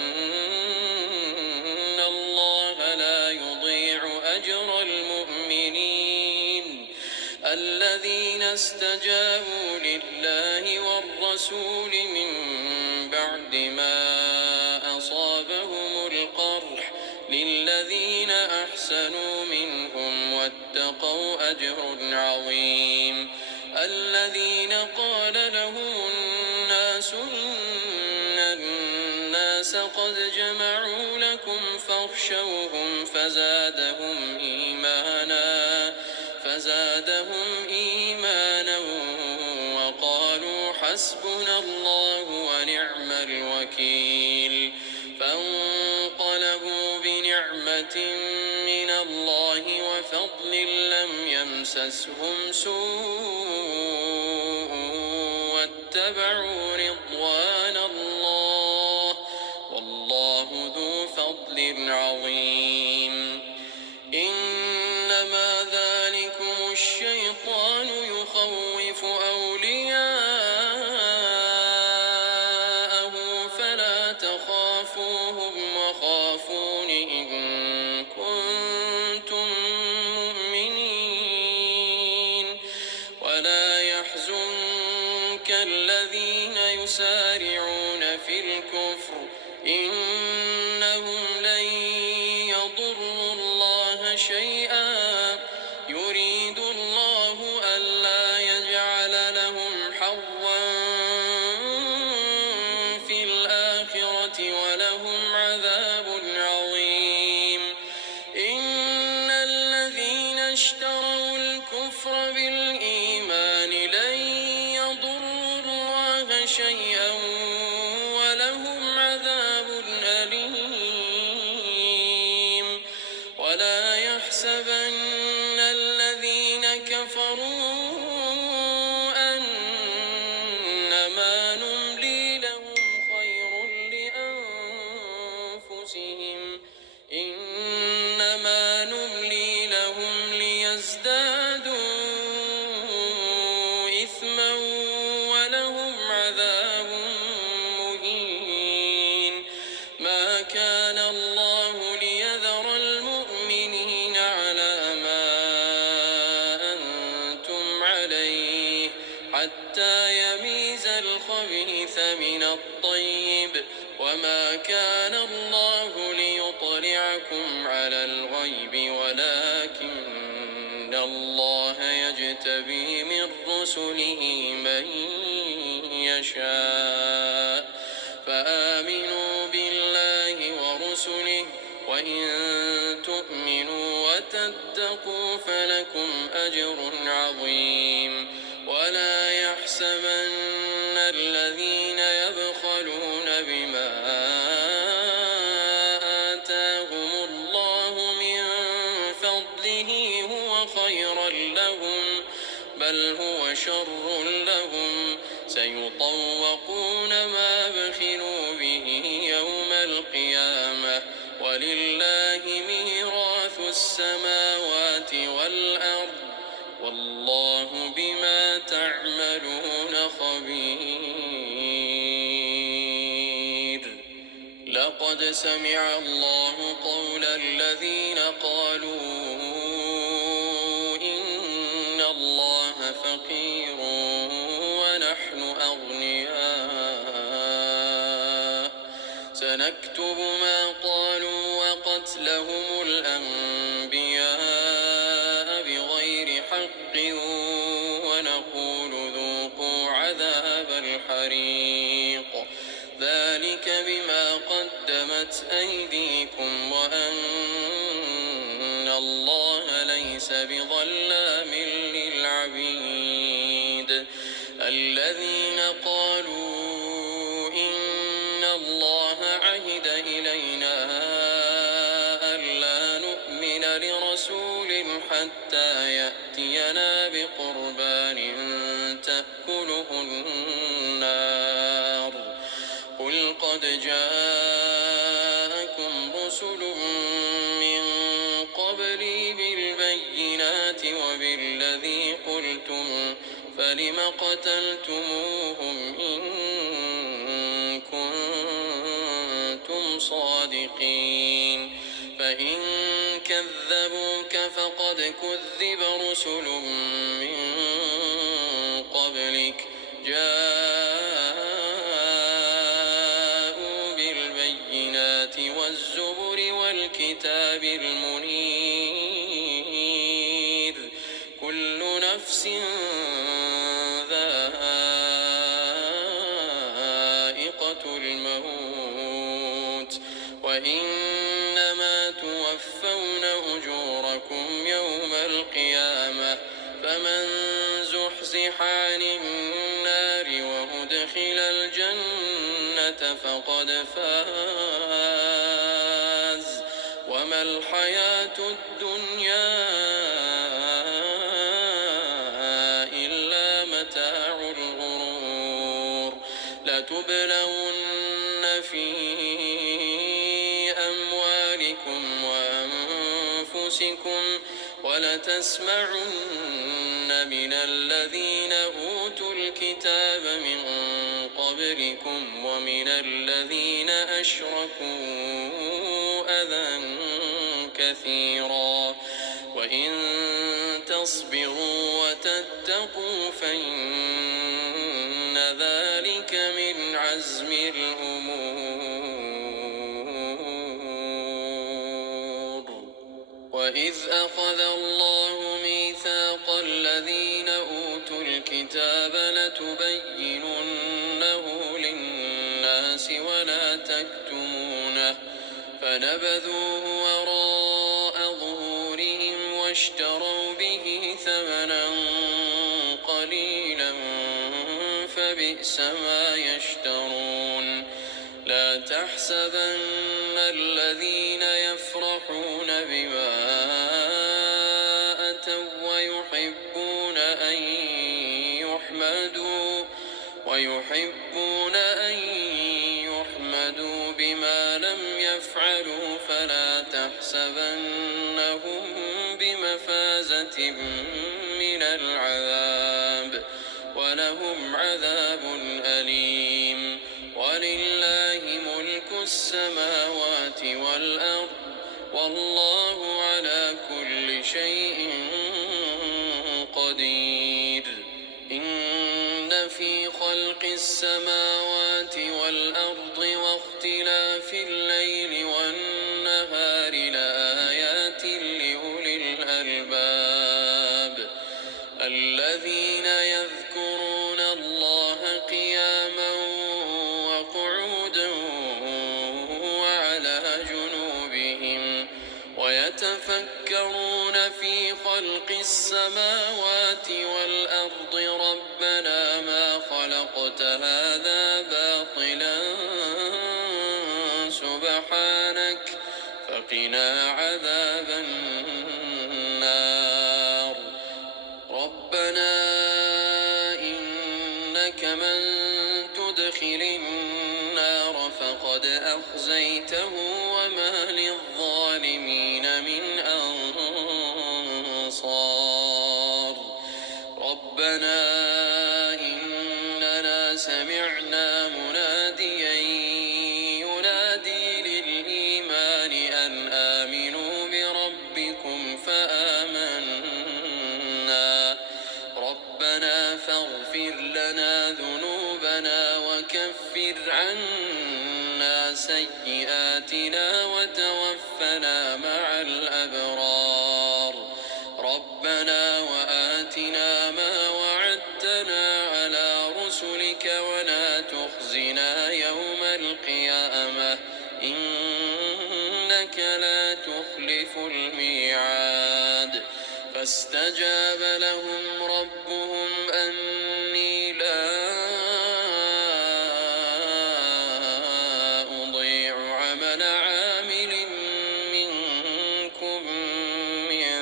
الله لا يضيع أجر المؤمنين الذين استجابوا لله والرسول من بعد ما أصابهم القرح للذين أحسنوا منهم واتقوا أجر عظيم الذين قال لهم الناس إن الناس قد جمعوا لكم فاخشوهم فزادهم إيمانا وقالوا حسبنا الله ونعم الوكيل فانقلبوا بنعمة من الله وفضل لم يمسسهم سوء واتبعوا رضوان الله والله ذو فضل عظيم إنما ذلكم الشيطان يخوف أولياءه فلا تخافوهم وخافون إن كنتم مؤمنين ولا يحزنك الذين يسارعون في الكفر إنهم لن يضروا الله شيئا يريد الله ألا يجعل لهم حظا في الآخرة ولهم عذاب عظيم إن الذين اشتروا الكفر بالإيمان لن يضروا الله شيئا ولهم عذاب أليم ولا يحسبن الذين كفروا أنما نملي لهم خير لأنفسهم إنما نملي لهم ليزدادوا إثما ولهم عذاب مهين ما كان الله ليذر المؤمنين على ما أنتم عليه حتى يميز الخبيث من الطيب وما كان الله ليطلعكم على الغيب ولكن الله يجتبي من رسله من يشاء فآمنوا بالله ورسله وإن تؤمنوا وتتقوا فلكم أجر عظيم ولا يحسبن الذين يبخلون بما آتاهم الله من فضله هو خيرا لهم بل هو شر لهم سيطوقون ما بخلوا به يوم القيامة ولله ميراث السماوات والأرض والله بما تعملون خبير لقد سمع الله قول الذين قالوا إن الله الله فقير ونحن أغنياء سنكتب ما قالوا وقتلهم الأنبياء بغير حق ونقول ذوقوا عذاب الحريق ذلك بما قدمت أيديكم وأن الله ليس بظلام للعبيد الذين قالوا إن الله عهد إلينا ألا نؤمن لرسول حتى يأتينا بقربان تأكله النار قل قد جاءكم رسل من قبلي بالبينات وبالذي قلتم فلم قتلتموهم إن كنتم صادقين فإن كذبوك فقد كذب رسل من قبلك جاءوا بالبينات والزبر والكتاب المنير كل نفس ذائقة الموت وإنما توفون أجوركم يوم القيامة فمن زحزح عن النار وأدخل الجنة فقد فاز وما الحياة الدنيا إلا متاع الغرور لتبلون في أموالكم وأنفسكم ولتسمعن من الذين أوتوا الكتاب من قبلكم ومن الذين أشركوا أذى كثيرا وإن تصبروا وتتقوا فإن ذلك من عزم الأمور وإذ أخذ الله ميثاق الذين أوتوا الكتاب لتبيننه للناس ولا تكتمونه فنبذوه وراء ظهورهم واشتروا به ثمنا قليلا فبئس ما يشترون لا تحسبن الذين يفرحون بما أتوا ويحبون أن يحمدوا بما لم يفعلوا فلا تحسبنهم بمفازة من العذاب ولهم عذاب أليم ولله ملك السماوات والأرض والله على كل شيء قدير إن في خلق السماوات والأرض واختلاف الليل والنهار لآيات لأولي الألباب الذين يذكرون الله قياما وقعودا وعلى جنوبهم ويتفكرون في خلق السماوات والأرض ربنا ما خلقت هذا باطلا سبحانك فقنا عذاب النار ربنا إنك من تدخل النار فقد أخزيته وما للظالمين من أنصار ربنا إننا سمعنا مناديا ينادي للإيمان أن آمنوا بربكم فآمنا ربنا وتوفنا مع الأبرار. ربنا وآتنا ما وعدتنا على رسلك ولا تخزنا يوم القيامة إنك لا تخلف الميعاد. فاستجاب لهم ربهم أني لا أضيع عمل عامل منكم من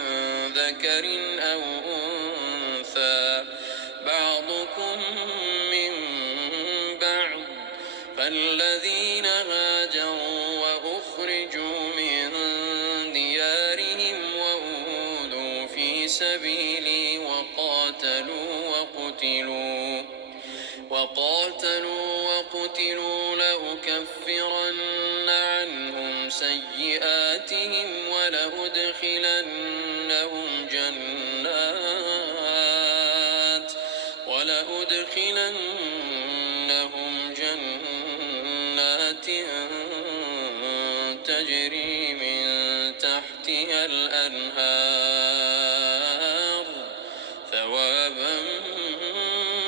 ذكر أو أنثى بعضكم من بعض. فالذين هاجروا وأخرجوا من ديارهم وأوذوا في سبيلي وقاتلوا لأكفرن عنهم سيئاتهم ولأدخلنهم جنات تجري من تحتها الأنهار ثوابا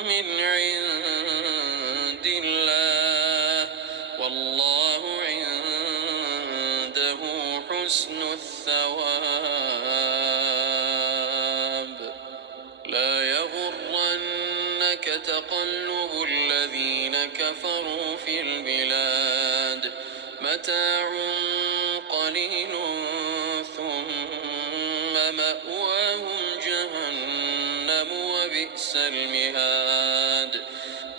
من عند الله والله عنده حسن الثواب. لا يغرنك تقلب الذين كفروا في البلاد متاع قليل ثم مأواهم جهنم وبئس المهاد.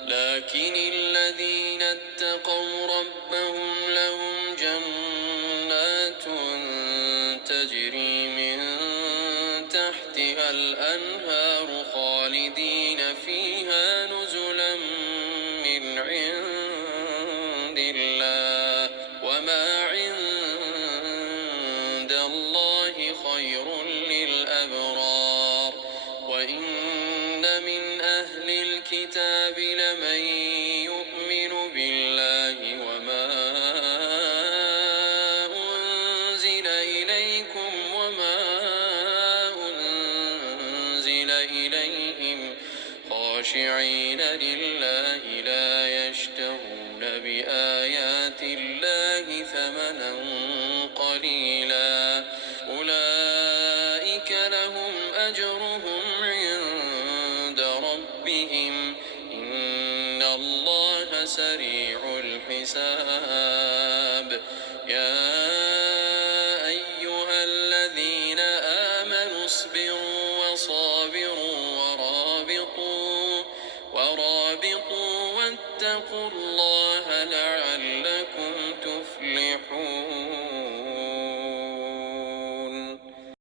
لكن الذين اتقوا ربهم لهم جنات تجري من تحتها الأنهار خالدين فيها نزلا من عند الله وما عند الله خير للأبرار. وإن من أهل الكتاب لمن يؤمن بالله وما أنزل إليكم وما أنزل إليهم خاشعين لله لا يشترون بآيات الله ثمنا قليلا أولئك لهم أجرهم عند ربهم إن الله سريع الحساب. يا أيها الذين آمنوا اصبروا وصابروا ورابطوا واتقوا الله